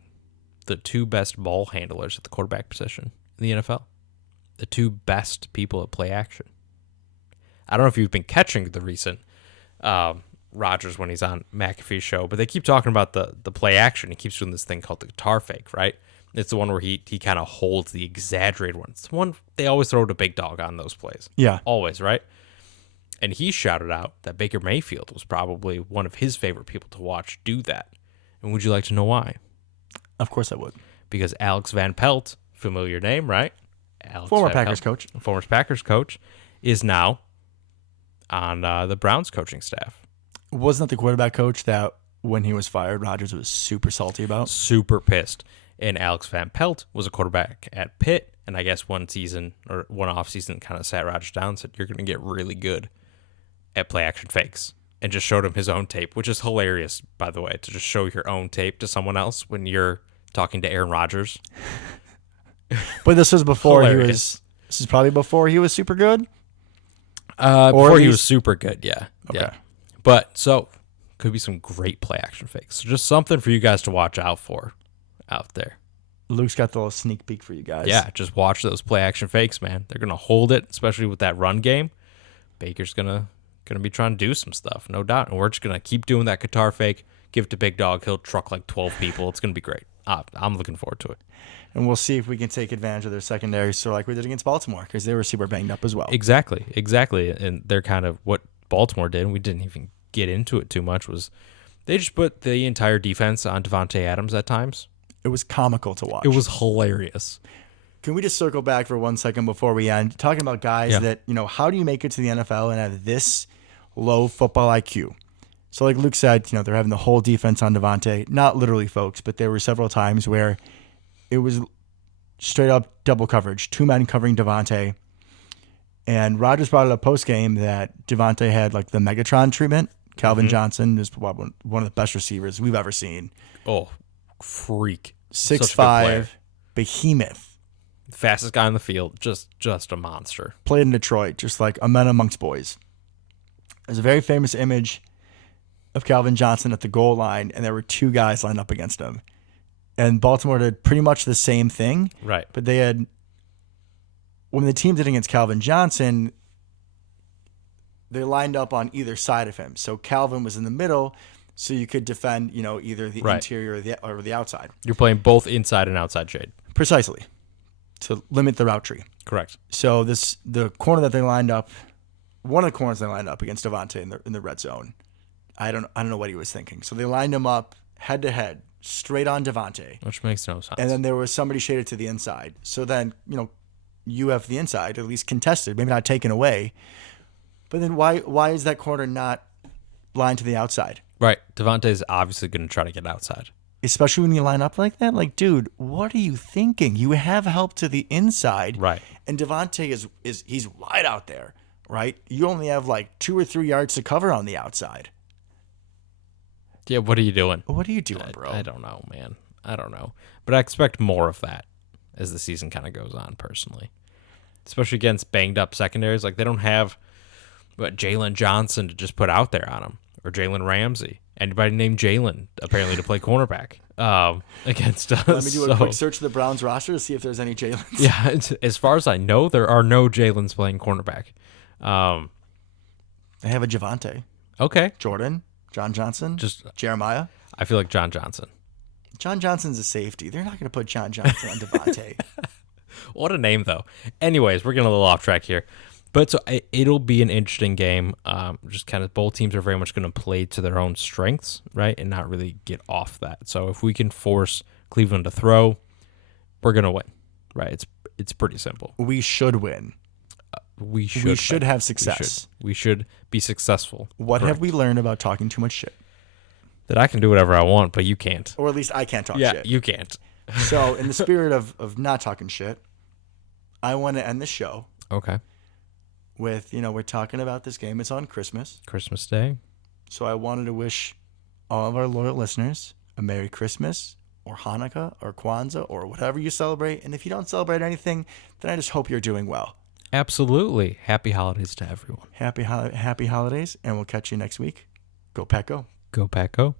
the 2 best ball handlers at the quarterback position in the NFL. The 2 best people at play action. I don't know if you've been catching the recent Rodgers when he's on McAfee's show, but they keep talking about the play action. He keeps doing this thing called the guitar fake, right? It's the one where he kind of holds the exaggerated one. It's the one they always throw to Big Dog on those plays. Yeah. Always, right? And he shouted out that Baker Mayfield was probably one of his favorite people to watch do that. And would you like to know why? Of course I would. Because Alex Van Pelt, familiar name, right? Former Packers coach. Former Packers coach, is now on the Browns coaching staff. Wasn't that the quarterback coach that when he was fired, Rodgers was super salty about? Super pissed. And Alex Van Pelt was a quarterback at Pitt, and I guess one off season kind of sat Rodgers down and said, "You're going to get really good at play action fakes," and just showed him his own tape, which is hilarious, by the way, to just show your own tape to someone else when you're talking to Aaron Rodgers. But this was before This is probably before he was super good. Or Before at he was least- super good, yeah. Okay. Yeah. But so could be some great play action fakes. So just something for you guys to watch out for out there. Luke's got the little sneak peek for you guys. Yeah, just watch those play action fakes, man. They're gonna hold it, especially with that run game. Baker's gonna be trying to do some stuff, no doubt. And we're just gonna keep doing that Qatar fake, give it to Big Dog, he'll truck like 12 people. It's gonna be great. I'm looking forward to it. And we'll see if we can take advantage of their secondary, so like we did against Baltimore, because they were super banged up as well. Exactly. And they're kind of what Baltimore did, and we didn't even get into it too much, was they just put the entire defense on Devontae Adams at times. It was comical to watch. It was hilarious. Can we just circle back for 1 second before we end? Talking about guys that, how do you make it to the NFL and have this low football IQ? So like Luke said, they're having the whole defense on Devontae. Not literally, folks, but there were several times where it was straight up double coverage, 2 men covering Devontae. And Rodgers brought it up post game that Devontae had like the Megatron treatment. Calvin Johnson is one of the best receivers we've ever seen. Oh, freak. Such a good 6'5", player. behemoth. Fastest guy on the field, just a monster. Played in Detroit, just like a man amongst boys. There's a very famous image of Calvin Johnson at the goal line, and there were 2 guys lined up against him. And Baltimore did pretty much the same thing. Right. But they had, when the team did against Calvin Johnson, they lined up on either side of him. So Calvin was in the middle, so you could defend, either the interior or the outside. You're playing both inside and outside shade. Precisely. To limit the route tree. Correct. So the corner that they lined up, one of the corners they lined up against Devontae in the red zone. I don't know what he was thinking. So they lined him up head to head, straight on Devontae. Which makes no sense. And then there was somebody shaded to the inside. So then, you have the inside, at least contested, maybe not taken away. But then why is that corner not lined to the outside? Right. Devontae's obviously going to try to get outside. Especially when you line up like that. Like, dude, what are you thinking? You have help to the inside. Right. And Devontae he's wide out there, right? You only have like 2 or 3 yards to cover on the outside. Yeah, what are you doing? What are you doing, bro? I don't know, man. I don't know. But I expect more of that as the season kind of goes on, personally. Especially against banged up secondaries. Like, they don't have Jalen Johnson to just put out there on them. Or Jalen Ramsey. Anybody named Jalen, apparently, to play cornerback against us. Let me do a quick search of the Browns roster to see if there's any Jalen's. Yeah, as far as I know, there are no Jalen's playing cornerback. They have a Javante. Okay. Jordan. John Johnson. Just Jeremiah. I feel like John Johnson. John Johnson's a safety. They're not going to put John Johnson on Devontae. What a name, though. Anyways, we're getting a little off track here. But so it'll be an interesting game. Just kind of both teams are very much going to play to their own strengths, right, and not really get off that. So if we can force Cleveland to throw, we're going to win, right? It's pretty simple. We should win. We should We should have success. We should be successful. What Correct. have we learned about talking too much shit? That I can do whatever I want, but you can't. Or at least I can't talk Yeah, shit. you can't. So in the spirit of not talking shit, I want to end the show Okay. with, we're talking about this game. It's on Christmas. Christmas Day. So I wanted to wish all of our loyal listeners a Merry Christmas or Hanukkah or Kwanzaa or whatever you celebrate. And if you don't celebrate anything, then I just hope you're doing well. Absolutely. Happy holidays to everyone. Happy holidays, and we'll catch you next week. Go Pack Go. Go Pack Go.